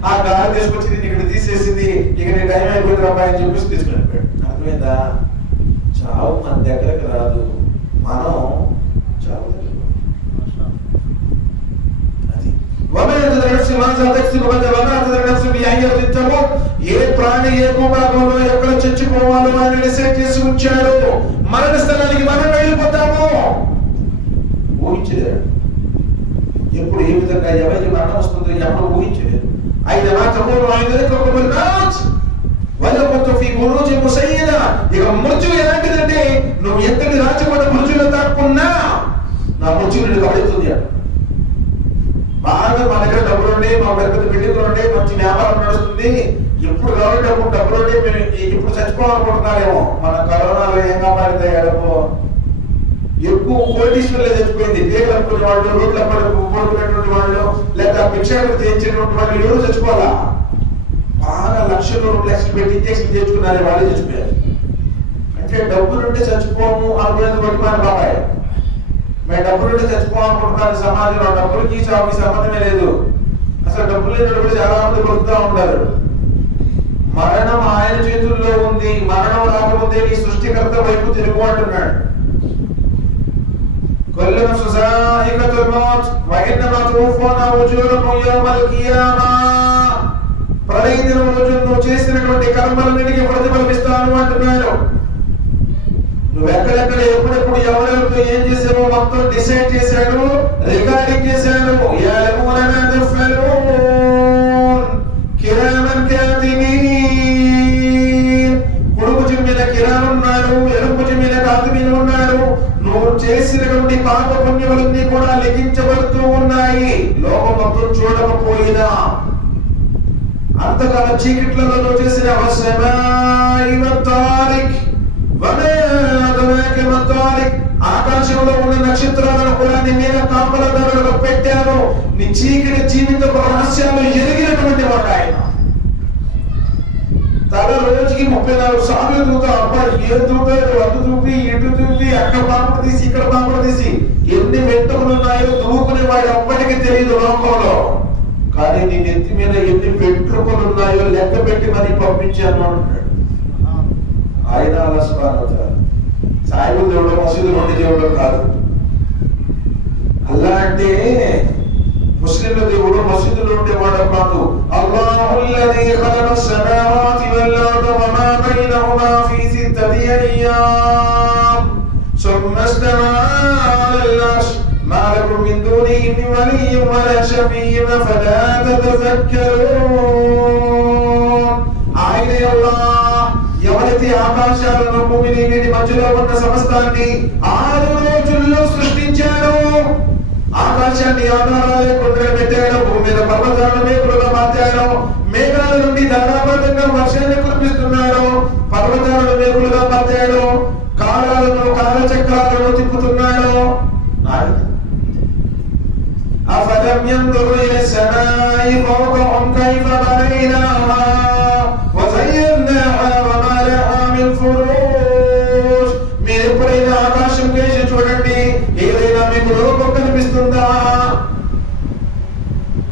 ఆ గాలి తీసుకొచ్చి నేను ఇక్కడ తీసేసింది, ఇక నీ టైం అయిపోయింది అబ్బాయి అని చెప్పేసి తీసుకెళ్ళిపోయాడు. అర్థమైందా? చావు మన దగ్గరకు రాదు, మనం చావు ఏ ప్రాణి ఏ భూభాగంలో ఎక్కడ చచ్చిపోవాలో అని డిసైడ్ చేసి ఉంచాడు. మరణ స్థలానికి మనం వెళ్ళిపోతాము. ఊహించలేడు ఎప్పుడు ఏ విధంగా ఎవరికి మరణం వస్తుందో ఎప్పుడు ఊహించలేదు. అయితే ఇక మృత్యు ఎలాంటిదంటే, నువ్వు ఎంతటి రాచకొండ మృత్యులో దాక్కున్నా నా మృత్యు నిన్ను కబడుతుంది అంట. బాగా మన దగ్గర డబ్బులు ఉండే, మా పెద్ద బిల్డింగ్లు ఉండే, మంచి వ్యాపారం నడుస్తుంది, ఎప్పుడు కావాలంటే అప్పుడు డబ్బులు ఉండే, ఇప్పుడు చచ్చిపోవాలనుకుంటున్నారేమో. మన కరోనాలో ఏం కాపాడింది డబ్బు. ఎక్కువ కోటీశ్వరులే చచ్చిపోయింది. పేర్లు అనుకునే వాళ్ళు, రోడ్ల పడుకునేటువంటి వాళ్ళు, లేదా భిక్షాటన చేయించేటువంటి వాళ్ళు ఎవరు చచ్చిపోవాలా? బాగా లక్షలు 2 లక్షలు పెట్టి ఇంజక్షన్ చేయించుకున్నారే వాళ్ళే చచ్చిపోయారు. అంటే డబ్బులుంటే చచ్చిపోము అనుకునేది బట్టి మన బాబాయ్. మేము డబ్బులుంటే చచ్చిపోవాలనుకుంటున్నాను. సమాజంలో డబ్బులకి చావుకి సంబంధమే లేదు. అసలు డబ్బులు లేని కూడా చాలా మంది బతుకుతూ ఉంటారు. మరణం ఆయన చేతుల్లో ఉంది. మరణం రాకముందే నీ సృష్టికర్త వైపు తిరుగు అంటున్నాడు. కుల్లు నఫ్సిన్ జాయికతుల్ మౌత్ వ ఇన్నమా తువఫౌన ఉజూరకుమ్ యౌమల్ కియామా. ప్రళయ దినం రోజు నువ్వు చేసినటువంటి కర్మలన్నిటికీ ప్రతిఫలం ఇస్తాను అంటున్నాడు. నువ్వు ఎక్కడెక్కడ ఎప్పుడెప్పుడు ఎవరెవరితో ఏం చేసావో మొత్తం డిసైడ్ చేశాడు, రికార్డింగ్ చేశాడు. కుడుపు చిమ్మిన కిరాన్ ఉన్నాడు, ఎరుపు చిమ్మిన కాతిమీన్ ఉన్నాడు. నువ్వు చేసినటువంటి పాప పుణ్యములన్నీ కూడా లెక్కించబడుతూ ఉన్నాయి. లోకం మొత్తం చూడకపోయినా అంతకాలం చీకట్లలో నువ్వు చేసిన ఆకాశంలో ఉన్న నక్షత్రాలను కూడా నీ మీద కాపలాదారులుగా పెట్టాను. నీ చీకటి జీవిత రహస్యాలు ఎరిగినటువంటి వాడు ఆయన. తల రోజుకి 34 సార్లు దూతా. అబ్బాయి ఏ దూతాడు, అటు దూపి ఇటు దూపి, అక్కడ పాపడు తీసి ఇక్కడ పాపడు తీసి, ఎన్ని వెంట్రుకలు ఉన్నాయో దూకునే వాడు అప్పటికి తెలియదు లోకంలో. కానీ నీ నెత్తి మీద ఎన్ని వెంట్రుకలు ఉన్నాయో లెక్క పెట్టి మరి పంపించాను అంటున్నాడు ఆయన. అల్లాహ్ సుబ్హానహు వ తఆలా సాయిబుల్ దేవుడు, మసీదు నుండి దేవుడు కాదు. అల్లా అంటే ముస్లింల దేవుడు, మసీదులో ఉండేవాడు కాదు. అల్లాహుల్లదీ ఖలఖస్ సమావాతి వల్ అర్ద వమా బైనహుమా ఫీ సిత్తతి అయ్యామ్ సుమ్మా ఇస్తవా అలల్ అర్ష్ మా లకుం మిన్ దూనిహి మిన్ వలియ్యిన్ వలా షఫీయ్యిన్ ఫలా తతజక్కరూన్. ఆయనే అల్లాహ్ ఎవరైతే ఆకాశాలను భూమిని వీటి మధ్యలో ఉన్న సమస్తాన్ని 6 రోజుల్లో సృష్టించాడు. ఆకాశాన్ని ఆధారాలే కొండలు పెట్టాడు, భూమి మీద పర్వతాలను మేఘాలుగా మార్చాడు, మేఘాల నుండి ధారాపాతంగా వర్షాన్ని కురిపిస్తున్నాడు, పర్వతాలను మేఘులుగా మార్చాడు, కాలాలను కాలచక్రాలను తిప్పుతున్నాడు. అఫలం యందురు ఇలా సమాయి ఫౌకహుం కైఫ బనైనాహా వజయ్యనాహా వమా లహా మిన్ ఫురూజ్. మీరు ఎప్పుడైనా ఆకాశం కేసి చూడండి, ఏదైనా మీకు లోపం కనిపిస్తుందా?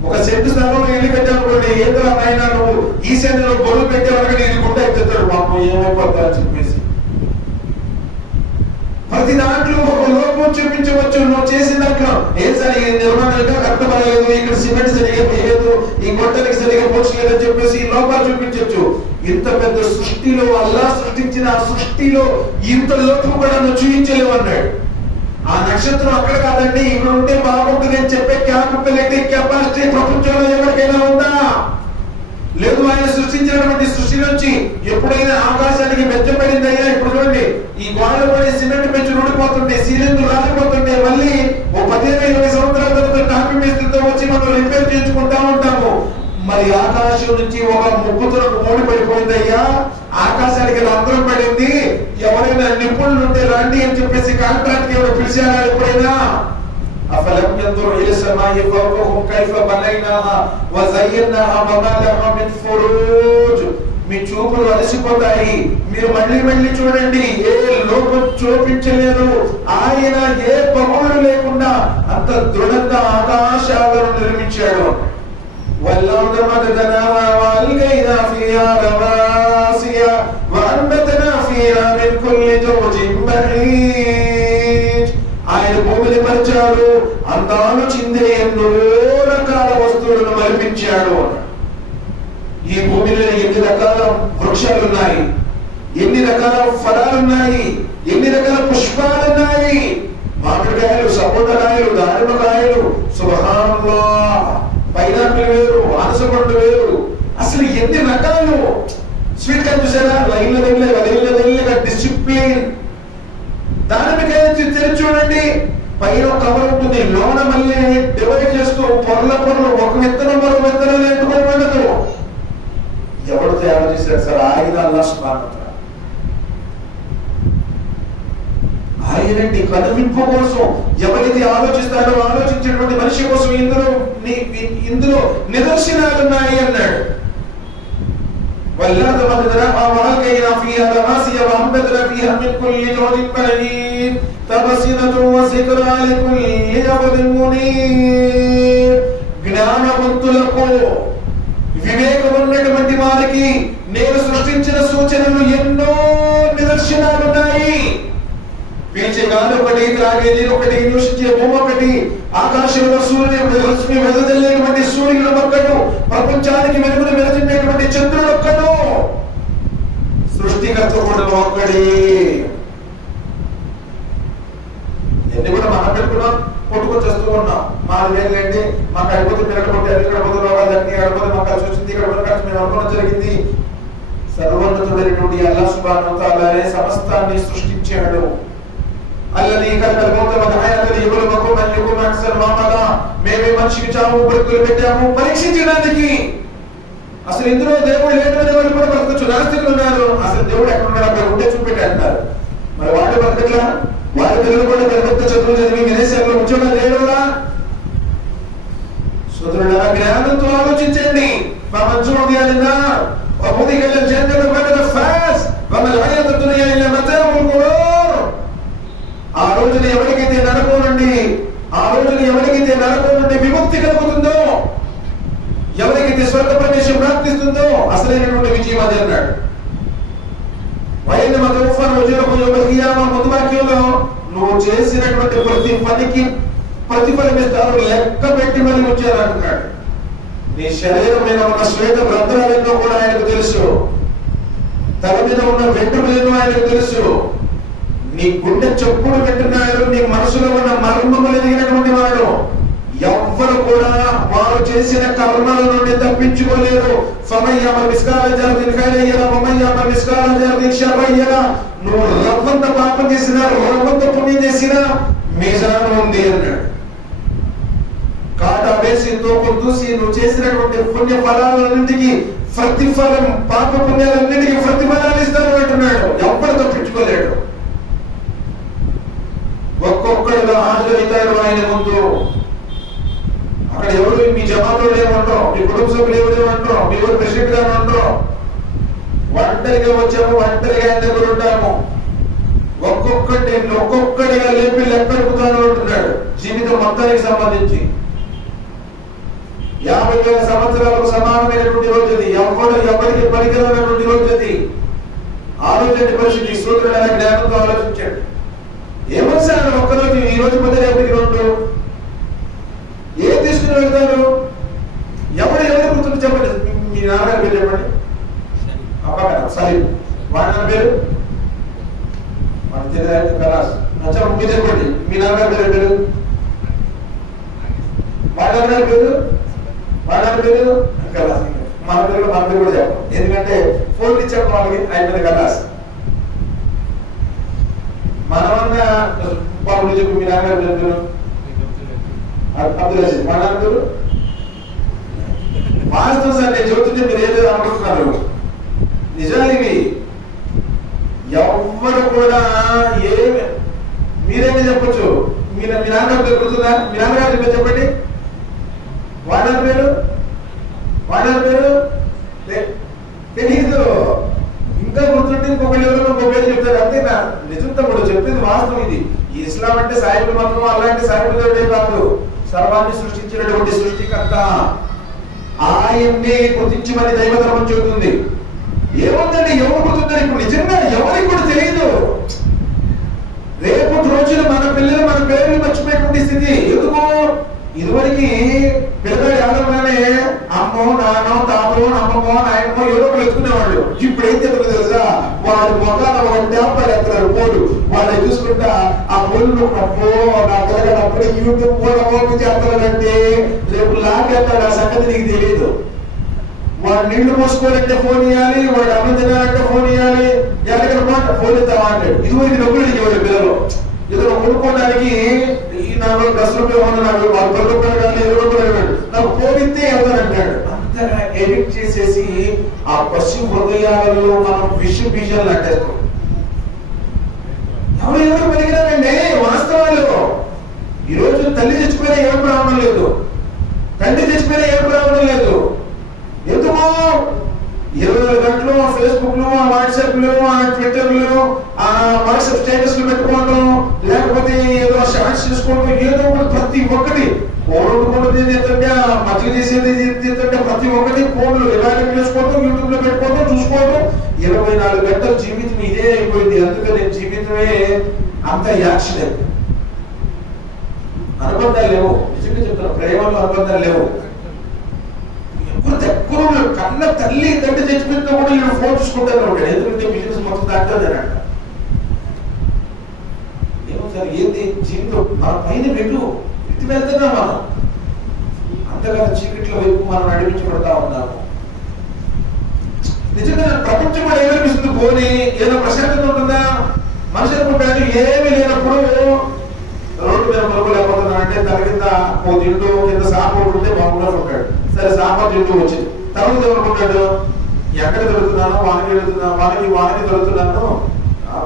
ఒక సెంటు స్థలంలో ఇల్లు పెట్టానుకోండి, ఏదైనా అయినా నువ్వు ఈ సెంటులో బొరుగు పెట్టేవాళ్ళకి ఇది గుండె ఎత్తుతాడు, పాపం ఏమైపోతా అని చెప్పేసి. ప్రతి దాంట్లో ఒక లోపం చూపించవచ్చు. నువ్వు చేసిన దాంట్లో ఏం సరిగా నిర్మాణంగా కట్టబడలేదు, ఇక్కడ సిమెంట్ సరిగా వేయలేదు, ఈ గొట్టలకి సరిగా పోర్చలేదని చెప్పేసి ఈ లోపాలు చూపించవచ్చు. ఇంత పెద్ద సృష్టిలో అల్లాహ్ సృష్టించిన ఆ సృష్టిలో ఇంత లోపం కూడా నువ్వు చూపించలేవు అన్నాడు. ఆ నక్షత్రం అక్కడ కాదండి, ఇక్కడ ఉంటే బాగుంటుంది అని చెప్పే క్యాపబిలిటీ కెపాసిటీ ప్రపంచంలో ఎవరికైనా ఉందా? లేదు. ఆయన సృష్టించినటువంటి సృష్టి నుంచి ఎప్పుడైనా ఆకాశానికి మెచ్చబడింది అయ్యా. ఇప్పుడు చూడండి, ఈ గోడలు పడి సిమెంట్ పెంచి ఊడిపోతుంటే, సీలింగ్ రాలిపోతుంటే, మళ్ళీ ఓ 15-20 సంవత్సరాల తర్వాత టాపి మేస్త్రితో వచ్చి మనం రిపేర్ చేయించుకుంటా ఉంటాము. మరి ఆకాశం నుంచి ఒక ముక్కుతులకు మూడి పడిపోయిందయ్యా, ఆకాశానికి రంధ్రం పడింది, ఎవరైనా నిపుణులు ఉంటే రండి అని చెప్పేసి కాంట్రాక్ట్ ఎవరు పిలిచారా ఎప్పుడైనా? అఫలం యందురు ఇలా సమాయి ఫౌకహుం కైఫ బనైనాహా వజయ్యనాహా వమా లహా మిన్ ఫురూజ్. మీ చూపులు అలసిపోతాయి, మీరు మళ్ళీ మళ్ళీ చూడండి, ఏ లోపం చూపించలేరు. ఆయన ఏ పగులు లేకుండా అంత దృఢంగా ఆకాశాలను నిర్మించాడు. والأرض مددناها وألقينا فيها رواسي وأنبتنا فيها من كل زوج بهيج. ఆయన భూమిని పరిచాడు, అందాలు చిందే ఎన్నో రకాల వస్తువులను మరిపించాడు. ఈ భూమిలో ఎన్ని రకాల వృక్షాలున్నాయి, ఎన్ని రకాల ఫలాలున్నాయి, ఎన్ని రకాల పుష్పాలున్నాయి. మామిడికాయలు, సపోటాకాయలు, దానిమ్మకాయలు, సుబ్హానల్లాహ్. పైనాపిల్ వేరు, ఆనసపండు వేరు, అసలు ఎన్ని రకాలు. స్వీట్ కార్న్ చూసారా? లైన్ల డిసిప్లిన్. దానిమ్మకాయ తెరిచి చూడండి, పైన కవర్ ఉంటుంది, లోన మళ్ళీ డివైడ్ చేస్తూ పొరల ఒక విత్తనం మరొక విత్తనం ఎంటుకొని ఉండదు. ఎవరు తయారు చేశారు సార్? ఆయన అల్లాహ్ సుబ్హానహు వ తఆలా. ఆయనండి కనువింపు కోసం ఎవరైతే ఆలోచిస్తాడో ఆలోచించేటువంటి మనిషి కోసం ఇందులో నిదర్శనాలు ఉన్నాయి అన్నాడు. والأرض مددناها وألقينا فيها رواسي وأنبتنا فيها من كل زوج بهيج تبصرة وذكرى لكل عبد منيب. జ్ఞానవంతులకు, వివేకం ఉన్నటువంటి వారికి నేను సృష్టించిన సూచనలు ఎన్నో నిదర్శనాలు ఉన్నాయి. పీల్చే గాలి ఒకటి, త్రాగే నీరు ఒకటి, నివసించే భూమి ఒకటి, ఆకాశంలో రశ్మి వెదజల్లేటువంటి సూర్యుడు ఒక్కడు, ప్రపంచానికి వెలుగును వెదజల్లేటువంటి చంద్రుడు ఒక్కడు, సృష్టికర్త కూడా ఒక్కడే. ఎన్ని కూడా మనం పెట్టుకున్నాం, కొట్టుకొని చేస్తూ ఉన్నాం. మాది వేరులేండి, మాకు అడిపోతే పిల్లలు కొట్టి అది ఇక్కడ పోతే రోగాలు అన్ని అడిపోతే మాకు కలిసి వచ్చింది, ఇక్కడ పోతే కలిసి మేము అనుకోవడం జరిగింది. సర్వోన్నతుడైనటువంటి అల్లాహ్ సుబ్హానహు వ తఆలా సమస్తాన్ని సృష్టించాడు. అల్లదీ ఖలకల్ మౌత వల్ హయాత లియబ్లువకుం అయ్యుకుం అహ్సను అమలా. మేమే మనిషికి చావు బ్రతుకులు పెట్టాము పరీక్షించడానికి. అసలు ఇందులో దేవుడు లేదని వాళ్ళు కూడా బతకచ్చు, నాస్తికులు ఉన్నారు. అసలు దేవుడు ఎక్కడ ఉన్నాడు, అక్కడ ఉంటే చూపెట్టి అంటారు. మరి వాళ్ళు బతకట్లా? వాళ్ళ పిల్లలు కూడా పెద్ద చదువులు చదివి విదేశాల్లో ఉద్యోగాలు చేయడం వల్ల. సోదరులారా, జ్ఞానంతో ఆలోచించండి. ఆ రోజున ఎవరికైతే నరకం నుండి విముక్తి కలుగుతుందో, ఎవరికైతే స్వర్గ ప్రవేశం ప్రాప్తిస్తుందో అసలైనటువంటి విజయం అది అన్నాడు. ముందు వాక్యంలో నువ్వు చేసినటువంటి ప్రతి పనికి ప్రతిఫలం ఇస్తారు, లెక్క పెట్టి మరి వచ్చారు అంటున్నాడు. నీ శరీరం మీద ఉన్న శ్వేత రంధ్రాలెన్నో కూడా ఆయనకు తెలుసు. తల మీద ఉన్న వెంట్రుకలెన్నో ఆయనకు తెలుసు. నీ గుండె చప్పుడు వింటున్నాడు. నీ మనసులో ఉన్న మర్మములు ఎదిగినటువంటి వాడు. ఎవ్వరు కూడా వారు చేసిన కర్మల నుండి తప్పించుకోలేరు. నువ్వు రవ్వంత పాపం చేసినా, రవ్వంత పుణ్యం చేసినా మీజాను ఉంది అన్నాడు. కాటా వేసి తోపు దూసి నువ్వు చేసినటువంటి పుణ్య ఫలాలన్నింటికి ప్రతిఫలం, పాప పుణ్యాలన్నింటికి ప్రతిఫలాలు ఇస్తాను అంటున్నాడు. ఎవ్వరు తప్పించుకోలేడు. ఒక్కొక్కడుగా హాజరవుతారు ఆయన ముందు. అక్కడ ఎవరు మీ జమాతులు ఏమంటారు, మీ కుటుంబ సభ్యులు ఎవరేమంటారు, మీ ఎవరు ప్రెసిడెంట్ గారు అంటారు. ఒంటరిగా వచ్చాము, ఒంటరిగా ఆయన దగ్గర ఉంటాము. ఒక్కొక్కటిగా లేపి లెక్కడుకుతాను అంటున్నాడు. జీవితం మొత్తానికి సంబంధించి 50,000 సంవత్సరాలకు సమానమైనటువంటి రోజు అది. ఎవరికి పనికిరానటువంటి రోజు అది. ఆలోచన పరిస్థితి. సూత్రుడు అనే జ్ఞానంతో ఆలోచించాడు. ఏమో సార్, ఒక్కరోజు ఈ రోజు పొద్దున రేపటికి రెండు ఏం తీసుకుని వెళ్తారు? ఎవరు గుర్తుంటే చెప్పండి. మీ నాన్నగారి పేరు చెప్పండి. సరే, వాడి నా పేరు కలాస్. మీరు చెప్పండి, మీ నాన్నగారి పేరు వాడి పేరు కలాస్. మన పేరు కూడా చెప్పాలి. ఎందుకంటే ఫోన్ ఇచ్చాము వాళ్ళకి, అయిపోయింది కలాస్. మనమన్నా పాపలు చెప్పి మీ నాన్నగారి పేరు అబ్దుల్ అజీజ్. మా నాన్న పేరు వాస్తవం సార్. నేను చెబుతుంటే మీరు ఏదో అనుకుంటున్నారు. నిజాలు ఇవి. ఎవ్వరు కూడా మీరేమి చెప్పచ్చు. మీ నాన్నగారి పేరు గుర్తుందా? మీ నాన్నగారి పేరు చెప్పండి. వాడి పేరు తెలీదు. ఇంకా గుర్తుంటే ఇంకొకటి ఎవరో ఇంకో పేరు చెప్తారు. అంతే. నా నిజం తమ్ముడు చెప్పింది వాస్తవం ఇది. ఈ ఇస్లాం అంటే సాయిబులు మాత్రం అలాంటి సాయిబులు కాదు. సర్వాన్ని సృష్టించినటువంటి సృష్టికర్త ఆయన్నే గుర్తించమని దైవధర్మం చెబుతుంది. ఏముందండి, ఎవరు గుర్తుందని ఇప్పుడు నిజంగా ఎవరికి కూడా తెలియదు. రేపు రోజున మన పిల్లలు మన పేర్లు మర్చిపోయేటువంటి స్థితి. ఎందుకు? ఇదివరకు పిల్లగాడు ఆడగానే అమ్మో, నాన్నో, తాతో, అమ్మమ్మో, నాయనమో ఏదో ఒకరు ఎత్తుకునేవాళ్ళు. ఇప్పుడు ఏం చెప్తారు తెలుసా? వాడు మొగాన ఒక ట్యాంపర్ ఎత్తారు పోలు. వాళ్ళని చూసుకుంటా ఆ పోలు అప్పో నా పిల్లగాడు అప్పుడే యూట్యూబ్ కూడా ఓపెన్ చేస్తాడంటే రేపు లాగేస్తాడు. ఆ సంగతి నీకు తెలియదు. వాడు నీళ్లు పోసుకోవాలంటే ఫోన్ ఇవ్వాలి, వాడు అన్నం తినాలంటే ఫోన్ ఇవ్వాలి. ఎక్కడికి ఫోన్ ఇద్దామా అంటాడు. ఇదివరకు డబ్బులు ఇవ్వాలి పిల్లలు. ఏదో కొనుక్కోవడానికి నాకు ₹10 నాకు ₹10 కానీ ₹20 నాకు పోగితే ఎవరంటాడు. అంతగా ఎడిట్ చేసేసి ఆ పశు హృదయాలలో మనం విష బీజాలు అంటేస్తాం. ఎవరు పెరిగినారండి వాస్తవాలు. ఈరోజు తల్లి చచ్చిపోయినా ఏం రావడం లేదు, తండ్రి చచ్చిపోయినా ఏం రావడం లేదు. ఎందుకు? 24 గంటలు ఫేస్బుక్ లో, వాట్సాప్ లో, ట్విట్టర్లు, వాట్సాప్ స్టేటస్ లో పెట్టుకోవడం, లేకపోతే ఏదో షార్ట్స్ చూసుకోవడం, ఏదో ఒకటి ప్రతి ఒక్కటి ఫోన్లు చేస్తుంటే, మజ్జిగ చేసేది చేస్తుంటే ప్రతి ఒక్కటి ఫోన్లు రికార్డింగ్ చేసుకోవడం, యూట్యూబ్ లో పెట్టుకోవడం, చూసుకోవడం. 24 గంటల జీవితం ఇదే అయిపోయింది. అందుకని జీవితమే అంత యాక్షన్. అనుబంధాలు లేవు. నిజంగా చెప్తున్నా, ప్రేమలో అనుబంధాలు లేవు. ఎప్పుడు కన్న తల్లి తండ్రి చచ్చిపోయినా కూడా నేను ఫోన్ చూసుకుంటాను ఉంటాడు. ఎందుకంటే బిజినెస్ మొత్తం దాటుతుందనంట. ఏమో సార్, ఏంది జీవితం మన పైన పెట్టు ఎత్తి వెళ్తున్నాం మనం. అంతగా చీకట్ల వైపు మనం నడిపించబడతా ఉన్నాము. నిజంగా ప్రపంచం కూడా ఏమనిపిస్తుంది? పోనీ ఏదో ప్రశాంతత ఉంటుందా? మనిషి అనుకుంటాను ఏమీ లేనప్పుడు రోడ్డు మీద మరుపు లేకపోతున్నాడంటే తన కింద ఓ దిండు కింద సాప ఉంటే బాగుండా ఉంటాడు. సరే సాప దిండు వచ్చింది. తర్వాత ఏమనుకుంటాడు? ఎక్కడ దొరుకుతున్నాను, వానికి దొరుకుతున్నాను,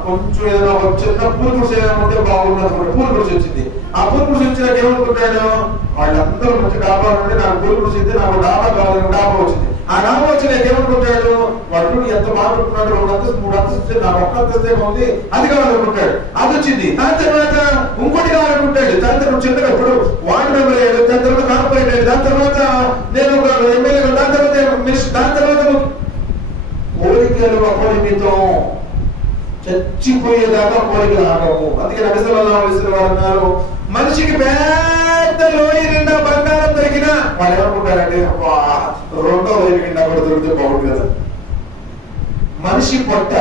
కొంచెం ఏదైనా ఒక చిన్న పూల గుడిసె ఉంటే బాగుంటుంది. పూల గుడిసె వచ్చింది. ఆ పూల గుడిసె వచ్చినాక ఏమనుకుంటాడు? వాళ్ళందరూ మంచి డాబా ఉంటే నాకు పూల గుడిసె అయితే నాకు డాబా కావాలని డాబా వచ్చింది. ఆ డాబా వచ్చినాక ఏమనుకుంటాడు? వాడు ఎంత బాగుంటున్నాడు, 2 అంతస్తు 3 అంతస్తు నాకు 1 అంతస్తే ఉంది, అది కావాలనుకుంటాడు. అది వచ్చింది. దాని తర్వాత ఇంకోటి కావాలనుకుంటాడు. దాని తర్వాత చిన్నగా ఇప్పుడు వార్డు మెంబర్ అయ్యాడు, దాని తర్వాత కార్పొరేట్ అయ్యాడు, దాని తర్వాత నేను ఎమ్మెల్యే, దాని తర్వాత దాని తర్వాత కోరికలు అపరిమితం, చచ్చిపోయేదాకా కోరికలు ఆగవు. అందుకే నబీ సల్లల్లాహు అలైహి వసల్లం అన్నారు, మనిషికి పెద్ద లోయ నిండా బంగారం దొరికినా వాళ్ళు ఏమనుకుంటారంటే రెండో లోయ నిండా కూడా దొరికితే బాగుంది కదా. మనిషి పొట్ట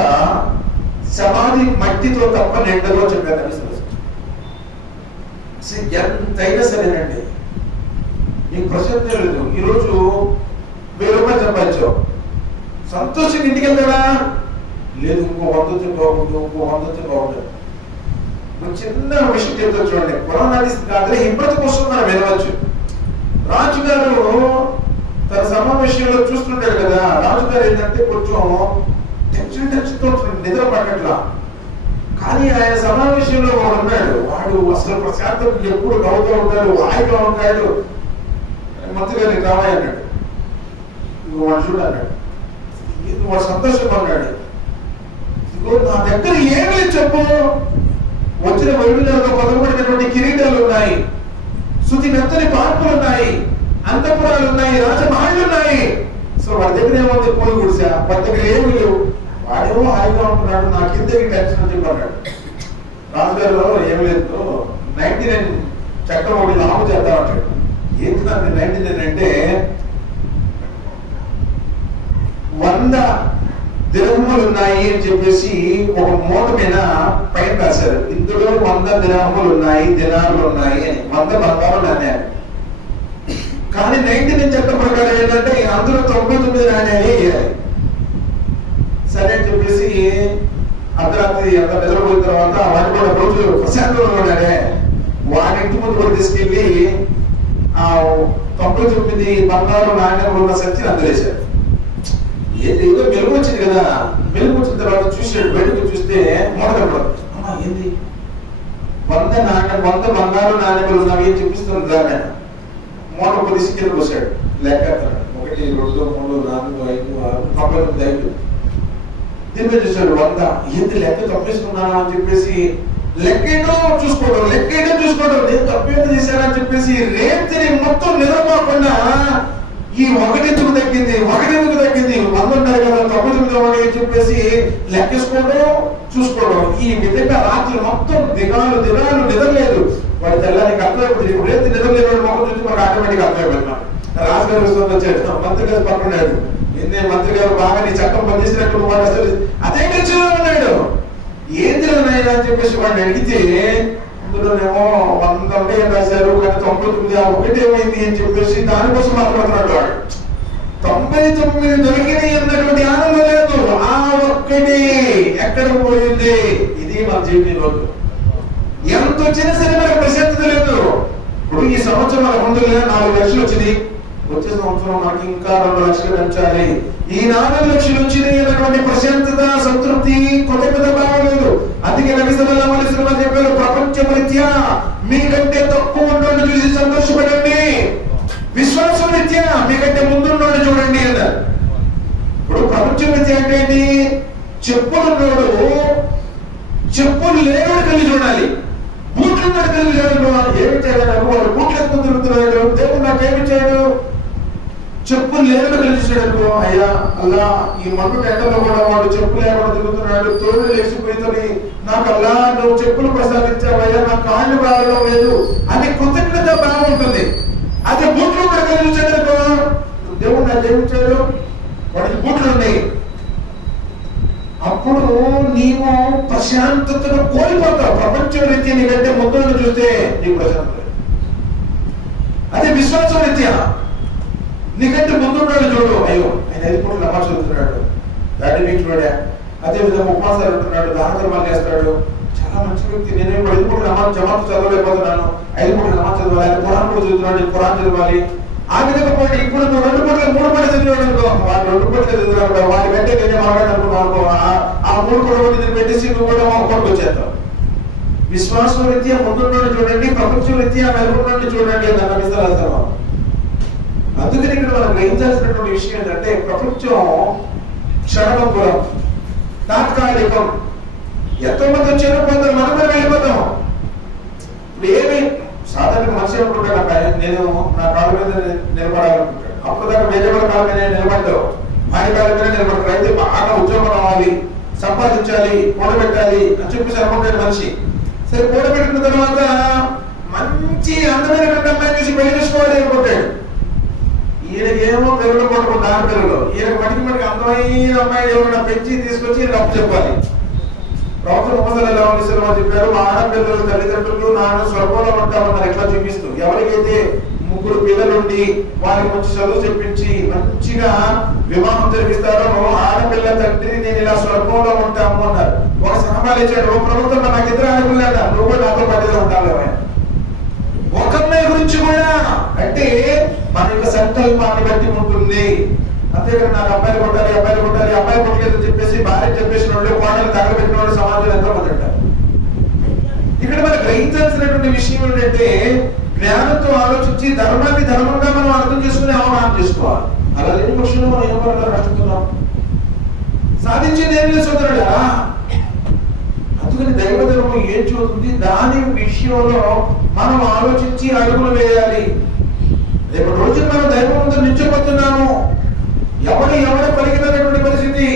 సమాధి మట్టితో తప్ప నిండదో చెప్పారు నబీ సల్లల్లాహు అలైహి వసల్లం. ఎంతైనా సరేనండి, నీకు ప్రశ్న లేదు. ఈరోజు 1000 రూపాయలు సంపాదించావు, సంతోషంగా ఇంటికి వెళ్తాడా? లేదు, ఇంకో 100 బాగుంటుంది, ఇంకో 100 బాగుంటుంది. చిన్న విషయం చెప్తా చూడండి. పురాణాది కాదు, హింపత కోసం మనం వినవచ్చు. రాజుగారు తన సమావేశంలో చూస్తుంటాడు కదా. రాజుగారు ఏంటంటే కొంచెం టెన్షన్తో నిద్ర పడట్లా. కానీ ఆయన సమావేశంలో వాడు ఉన్నాడు. వాడు అసలు ప్రశాంతం ఎప్పుడు నవ్వుతూ ఉంటాడు, హాయిగా ఉంటాడు. మంత్రి గారిని కావాలి అన్నాడు. వాడు చూడన్నాడు, వాడు సంతోషంగా ఉన్నాడు. నా దగ్గర ఏమీ చెప్పు, వచ్చిన వైడులకు పదకొండినటువంటి కిరీటాలు ఉన్నాయి, శృతి మెత్తని పార్కులు ఉన్నాయి, అంతఃపురాలు ఉన్నాయి, రాజమహళ్ళు ఉన్నాయి. సో వాడి దగ్గర ఏముంది? పూలు గుడిసా. వాడి దగ్గర ఏమి లేవు. వాడేమో హాయిగా ఉంటున్నాడు, నాకు ఇంతకి టెన్షన్ అని చెప్పన్నాడు. రాజుగారు ఏమి లేదు, 99 చట్టం ఒకటి లాభం చేద్దామంటాడు. ఏంటి నాకు 99 అంటే 100 దిరహములు ఉన్నాయి అని చెప్పేసి ఒక మూట మీద పైన రాశారు. ఇందులో 100 దిరహములు ఉన్నాయి, దినాలు ఉన్నాయి అని. 100 బంగారం అన్నారు. కానీ 99 చట్టం ప్రకారం ఏంటంటే అందులో 99 నాణ్యాలే వేయాలి. సరే అని చెప్పేసి అర్ధరాత్రి అంత నిద్రపోయిన తర్వాత వాటి కూడా రోజు ప్రశాంతంగా ఉన్నాడే, వాడి ఇంటి ముందు కూడా తీసుకెళ్లి ఆ 99 బంగారు నాణ్యాలు ఉన్న సంచిని అందలేశారు. ఏదో మెలుగు వచ్చింది కదా. మెలుగు వచ్చిన తర్వాత చూసాడు, బయటకు చూస్తే మూడకపడదు. అమ్మా ఏంది 100 బంగారు నాణ్యములు ఉన్నవి అని చూపిస్తుంది దాన్ని. మూట పొడిసి కింద పోసాడు. లెక్క 1 2 3 4 5 6 99 దీని మీద చూసాడు. 100 ఏంటి లెక్క తప్పేసుకున్నాను అని చెప్పేసి లెక్కేయడం చూసుకోవడం నేను తప్పేంత చేశానని చెప్పేసి రేత్రి మొత్తం నిద్రపోకుండా ఈ 1 ఎందుకు తగ్గింది 100 ఉంటారు కదా 99 అని చెప్పేసి లెక్కేసుకోవడం చూసుకోవడం. ఈ విధంగా రాత్రి మొత్తం దినాలు నిద్రలేదు. వాడి తెల్లానికి అర్థమైపోతుంది. ఇప్పుడు రేపు నిద్రలేని మొక్క చూసి మనకు ఆటోమేటిక్ అర్థమైపోతున్నాం. రాజుగారు వచ్చాడు, మంత్రి గారు పక్కన్నాడు. ఏందే మంత్రి గారు బాగా నీ చట్టం పనిచేసినట్టు వాడు అసలు అదే టెన్షన్లో ఉన్నాడు. ఏంది నాయన అని చెప్పేసి వాడిని అడిగితే అందులోనేమో 100 ఉంటాయి రాశారు, కానీ 99 ఆ ఒకటి ఏమైంది అని చెప్పేసి దానికోసం మాట్లాడుతున్నాడు. వాడు 99 దొరికినాయి అన్నటువంటి ఆనందం లేదు. ఆ ఒక్కటి ఎక్కడ పోయింది? ఇది మన జీవితంలో ఎంత వచ్చినా సరే మనకు ప్రశాంతత లేదు. ఇప్పుడు ఈ సంవత్సరం మన ముందు 4 లక్షలు వచ్చింది, వచ్చే సంవత్సరం మనకి ఇంకా 2 లక్షలు పెంచాలి. ఈ 4 లక్షలు వచ్చినాయి అన్నటువంటి ప్రశాంతత, సంతృప్తి కొత్త బాగలేదు. అందుకే నబీ సల్లల్లాహు అలైహి వసల్లం చెప్పారు, ప్రపంచరీత్యా మీకంటే తక్కువ ఉన్నోడిని చూసి సంతోషపడండి, విశ్వాసం రీత్యా మీకంటే ముందున్నోడిని చూడండి అన్నారు. ఇప్పుడు ప్రపంచరీత్యా అంటే ఏంటి? చెప్పులున్నోడు చెప్పులు లేనోడు కలిగి చూడాలి, బూట్లు ఉన్నాడు కలిగి చూడాలి. ఏమి చేయాలి? వాడు బూట్లు ఎత్తుకుని తిరుగుతున్నాడు, దేవుడు నాకేమి చేయడు. చెప్పులు లేకుండా కలిసినాడు. అయ్యా అల్లా, ఈ మండు ఎండలో కూడా వాడు చెప్పులు లేకుండా తిరుగుతున్నాడు, తోడు లేచిపోయి నాకు అల్లా నువ్వు చెప్పులు ప్రసాదించావయ్యా, నా కాళ్ళు రావడం లేదు అని కృతజ్ఞత భావం ఉంటుంది. అదే బూట్లు కూడా కలిగించాడు, దేవుడు నాకు ఏమిచ్చాడు, వాడికి బూట్లు ఉన్నాయి. అప్పుడు నీవు ప్రశాంతతను కోల్పోతావు. ప్రపంచం రీత్యా నీకంటే ముందు చూస్తే నీకు ప్రశాంతత. అదే విశ్వాసం రీత్యా నీకంటే ముందున్నాడు చూడు, అయ్యో ఆయన 5 పూటలు నమాజ్ చదువుతున్నాడు, దాన్ని మీకు చూడా. అదే విధంగా ఉపవాసాలు ఉంటున్నాడు, దాన ధర్మాలు చేస్తాడు, చాలా మంచి వ్యక్తి. నేనేం 5 పూటలు నమాజ్ జమాత్ చదవలేకపోతున్నాను, 5 పూటలు నమాజ్ చదవాలి, ఆయన ఖురాన్ కూడా చదువుతున్నాడు, నేను ఖురాన్ చదవాలి. ఆ విధంగా పోటీ ఇప్పుడు నువ్వు 2 పూటలు 3 పూటలు చదివాడు అనుకో, వాడు 2 పూటలు చదివినాడు, వాడి వెంటే నేనే మాట్లాడాలనుకున్నావు అనుకో, ఆ 3 కూడా పెట్టేసి నువ్వు కూడా ఒకటికి వచ్చేస్తావు. విశ్వాసం రీత్యా ముందున్నాడు చూడండి, ప్రపంచం రీత్యా వెలుగున్నాడు చూడండి అని నమ్మిస్తారు. అందుకని ఇక్కడ మనం గ్రహించాల్సినటువంటి విషయం ఏంటంటే, ప్రపంచం క్షణభంగురం, తాత్కాలికం. ఎంతో మంది వచ్చారో కొందరు మనం వెళ్ళిపోతాం. ఇప్పుడు ఏమి సాధారణ మనిషి అనుకుంటాడు, నేను నా కాళ్ళ మీద నిలబడాలనుకుంటాడు. అప్పుడు దాకా వేరే వాళ్ళ కాళ్ళ మీద నిలబడ్డావు, ఆయన కాళ్ళ మీద నిలబడ్డాడు. అయితే బాగా ఉద్యోగం రావాలి, సంపాదించాలి, కూడబెట్టాలి అని చెప్పేసి అనుకుంటాడు మనిషి. సరే కూడబెట్టిన తర్వాత మంచి అందమైనటువంటి అమ్మాయి చూసి పెళ్లి చేసుకోవాలి అనుకుంటాడు. ఈయనకేమో పెరుగులో కొట్టుకుంటా పెరుగులో, ఈయనకు మటికి అందమైన అమ్మాయి ఎవరైనా పెంచి తీసుకొచ్చి ఈయనకు అప్పు చెప్పాలి. ప్రవక్త ముహమ్మద్ సల్లల్లాహు అలైహి వసల్లం చెప్పారు, ఆడపిల్లలు తల్లిదండ్రులు నాన్న స్వర్గంలో ఉంటామన్నారు ఎట్లా చూపిస్తూ. ఎవరికైతే 3 పిల్లలుండి వారికి మంచి చదువు చెప్పించి మంచిగా వివాహం జరిపిస్తారో ఆడపిల్ల తండ్రి నేను ఇలా స్వర్గంలో ఉంటాము అన్నారు. ఒక సహబాలు ఇచ్చాడు, ఓ ప్రభుత్వం నాకు 2 ఆడపిల్లలు, నువ్వు కూడా నాతో పట్టిలో ఉంటావు. ఒక అమ్మాయి గురించి కూడా అంటే మన యొక్క సంకల్పాన్ని బట్టి ఉంటుంది. అంతేకాని నాకు అబ్బాయిలు కొట్టాలి, అబ్బాయిలు కొట్టాలి, అబ్బాయి కొట్టలేదని చెప్పేసి భార్య చెప్పేసిన వాళ్ళు, కోడలు తగలబెట్టిన వాళ్ళు సమాజంలో ఎంతో మంది ఉంటారు. ఇక్కడ మనం గ్రహించాల్సినటువంటి విషయం ఏంటంటే, జ్ఞానంతో ఆలోచించి ధర్మాన్ని ధర్మంగా మనం అర్థం చేసుకుని అవమానం చేసుకోవాలి. అలా లేని పక్షంలో మనం ఏమన్నా కష్టపడుతున్నాం, సాధించేది ఏం లేదు సోదరుడా. అందుకని దైవ ధర్మం ఏం చూస్తుంది, దాని విషయంలో మనం ఆలోచించి అడుగులు వేయాలి. రేపు రోజు మనం దైవం ముందు నిల్చోబోతున్నాము, ఎవరు పలికినటువంటి పరిస్థితి.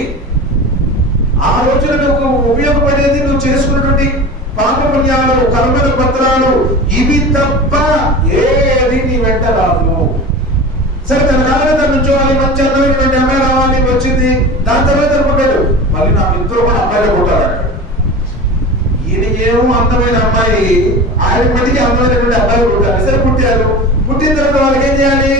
ఆ రోజున నువ్వు ఉపయోగపడేది నువ్వు చేసుకున్నటువంటి పాప పుణ్యాలు, కర్మల పత్రాలు, ఇవి తప్ప ఏది నీ వెంట రాదు. సరే తన కాలంలో తను నుంచోవాలి, మంచి అందమైనటువంటి అమ్మాయి రావాలి, వచ్చింది. దాని తర్వాత అనుకుంటాడు మళ్ళీ నా మిత్రులు కూడా అమ్మాయిలో పుట్టాలంటాడు. ఈయనకేమో అందమైన అమ్మాయి, ఆయన మట్టికి అందమైనటువంటి అబ్బాయిలు పుట్టాలి. సరే పుట్టారు, పుట్టిన తర్వాత వాళ్ళకి ఏం చేయాలి,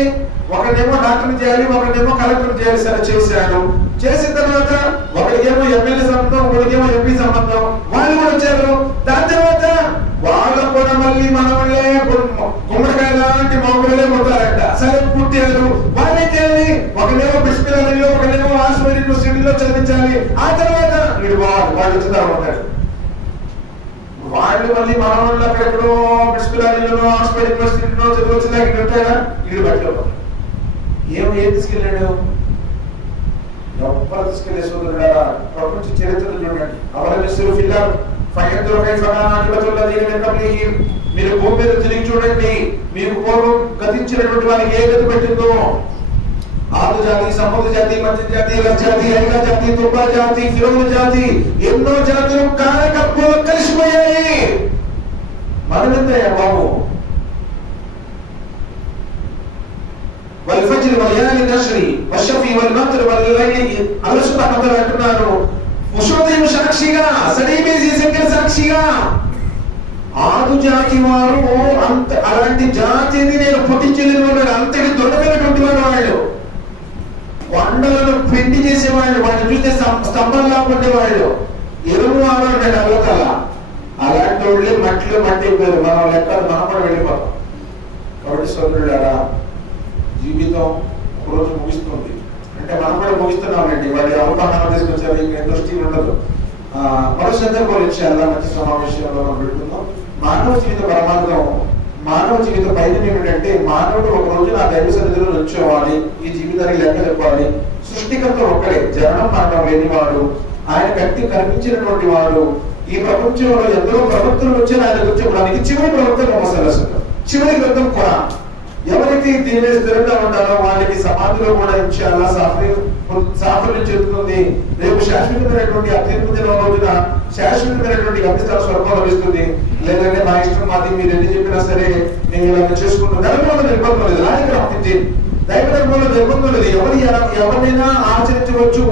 ఒకటేమో డాక్టర్ చేయాలి, ఒకటేమో కలెక్టర్ చేయాలి. సరే చేశాడు. చేసిన తర్వాత ఒకరికేమో ఎమ్మెల్యే సంబంధం, ఒకరికేమో ఎంపీ సంబంధం, వాళ్ళు కూడా వచ్చారు. దాని తర్వాత వాళ్ళకు కూడా మళ్ళీ మనవళ్ళే గుమ్మడికాయ లాంటి మొగుళ్ళే పుట్టారంట. సరే పుట్టారు, వాళ్ళేం చేయాలి, ఒకనేమో బిస్మిల్లాహిలో, ఒకనేమో ఆక్స్ఫర్డ్ యూనివర్సిటీలో చదివించాలి. ఆ తర్వాత వీడు వాళ్ళు వచ్చిన ఉంటాడు. వాళ్ళు మళ్ళీ మనవాళ్ళు అక్కడెక్కడో బిస్మిల్లాహిలో, ఆక్స్ఫర్డ్ యూనివర్సిటీలో చదివచ్చిందా ఇక్కడ ఉంటాడా, వీడు పట్టుకోవాలి. ఏం తీసుకెళ్ళాడు, ఎవరు తీసుకెళ్లే సోదరులారా. ప్రపంచ చరిత్రను చూడండి. అవలమిస్రు ఫిల్లార్ ఫయందురు కైఫ కాన అకిబతుల్లదీన మిన్ కబ్లిహిం. మీరు భూమి మీద తిరిగి చూడండి, మీకు పూర్వం గతించినటువంటి వారికి ఏ గతి పెట్టిందో. ఆదు జాతి, సముద్ర జాతి, మధ్య జాతి, రస్ జాతి, ఐగా జాతి, తుబ్బా జాతి, ఫిరౌన్ జాతి, ఎన్నో జాతులు కారకప్పులు కలిసిపోయాయి. మనమెంతయ్యా బాబు. والفجر وليالي العشر والشفع والوتر والليل. అల్లాహ్ సుబ్హానహు వ తఆలా అంటున్నారు, ఉషోదయం సాక్షిగా, సడీమేసి సంకర సాక్షిగా ఆదు జాతి వారు అంత అలాంటి జాతిని నేను పుట్టించలేని వాళ్ళు, అంతటి దొండమైనటువంటి వాళ్ళు, కొండలను పిండి చేసేవాళ్ళు, వాళ్ళని చూస్తే స్తంభంలా ఉండేవాళ్ళు, ఎరువు ఆడాడు అల్లకల. అలాంటి వాళ్ళే మట్టిలో మట్టి అయిపోయారు. మనం లెక్క మనం కూడా వెళ్ళిపోతాం. కాబట్టి సోదరులారా, జీవితం ఒకరోజు ముగిస్తుంది. అంటే మనం కూడా ముగిస్తున్నామండి. వాడి అవగాహన తీసుకొచ్చారు, ఇంకా దృష్టి ఉండదు. మరో సందర్భాలు ఇచ్చేలా మంచి సమావేశంలో మనం పెడుతున్నాం. మానవ జీవిత పరమార్థం, మానవ జీవిత పైన ఏమిటంటే, మానవుడు ఒక రోజు నా దైవ సన్నిధిలో నుంచోవాలి, ఈ జీవితానికి లెక్క చెప్పాలి. సృష్టికర్త ఒక్కడే, జననం మరణం లేనివాడు, ఆయన కట్టి కనిపించినటువంటి వాడు. ఈ ప్రపంచంలో ఎందరో ప్రవక్తలు వచ్చి ఆయన గురించి చెప్పడానికి చివరి ప్రవక్త ముహమ్మద్ సల్లల్లాహు అలైహి వసల్లం, చివరి గ్రంథం ఖురాన్. ఎవరైతే దీని మీద స్థిరంగా ఉంటారో వాళ్ళకి సమాధిలో కూడా ఇన్షాల్లా సాఫల్యం చెందుతుంది. రేపు శాశ్వతమైనటువంటి ఆ తీర్పు దినం రోజున శాశ్వతమైనటువంటి గమ్యస్థానం స్వర్గం లభిస్తుంది. లేదంటే మా ఇష్టం మాది మీరు ఎన్ని చెప్పినా సరే నేను ఇలా చేసుకుంటాను. ధర్మంలో నిర్బంధం లేదు, రాజకీయ దైవ ధర్మంలో నిర్బంధం లేదు. ఎవరినైనా ఆచరించవచ్చు,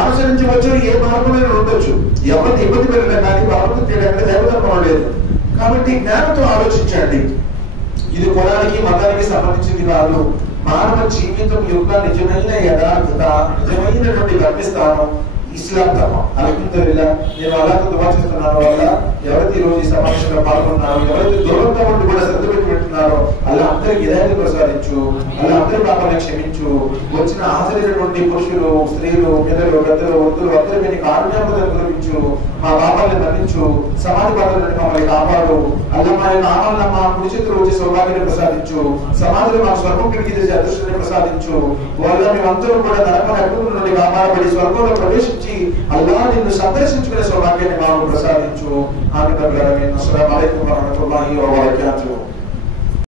అనుసరించవచ్చు, ఏ మార్గంలో ఉండొచ్చు. ఎవరిని ఇబ్బంది పెట్టడం కానీ భారతం చేయడానికి దైవ ధర్మం లేదు. కాబట్టి జ్ఞానంతో ఆలోచించండి. ఇది కులానికి మతానికి సంబంధించింది కాదు. మానవ జీవితం యొక్క నిజమైన యథార్థత, నిజమైనటువంటి గమ్యస్థానం ఇస్లాం ధర్మం. అల్హమ్దులిల్లాహ్ నేను అల్లాహ్తో దుఆ చేస్తున్నాను. వల్ల ఎవరైతే ఈ రోజు ఈ సమావేశంలో పాల్గొన్నారో, ఎవరైతే దూరంగా ఉండి కూడా శ్రద్ధ పెట్టి పెడుతున్నారో అల్లాహ్ అందరికీ హిదాయత్ ప్రసాదించు, అల్లాహ్ అందరి పాపాలను క్షమించు. వచ్చిన హాజరైనటువంటి పురుషులు, స్త్రీలు, పిల్లలు, పెద్దలు, వృద్ధులు అందరికీ కారుణ్యాన్ని అనుగ్రహించు. మా పాపాలను మన్నించు, సమాధి బాధల నుండి మమ్మల్ని కాపాడు. అల్లాహ్ మా యొక్క ఆమలను మా కుడి చేతిలో వచ్చి సౌభాగ్యాన్ని ప్రసాదించు. సమాధిలో మా స్వర్గం కిటికీ చేసే అదృష్టాన్ని ప్రసాదించు. వల్ల మేమందరూ కూడా నరకం అగ్ని నుండి కాపాడబడి స్వర్గంలో ప్రవేశించి అల్లాహ్ నిన్ను సందర్శించుకునే సౌభాగ్యాన్ని మాకు ప్రసాదించు. ఆమీన్. అస్సలాము అలైకుం వరహ్మతుల్లాహి వబరకాతుహు.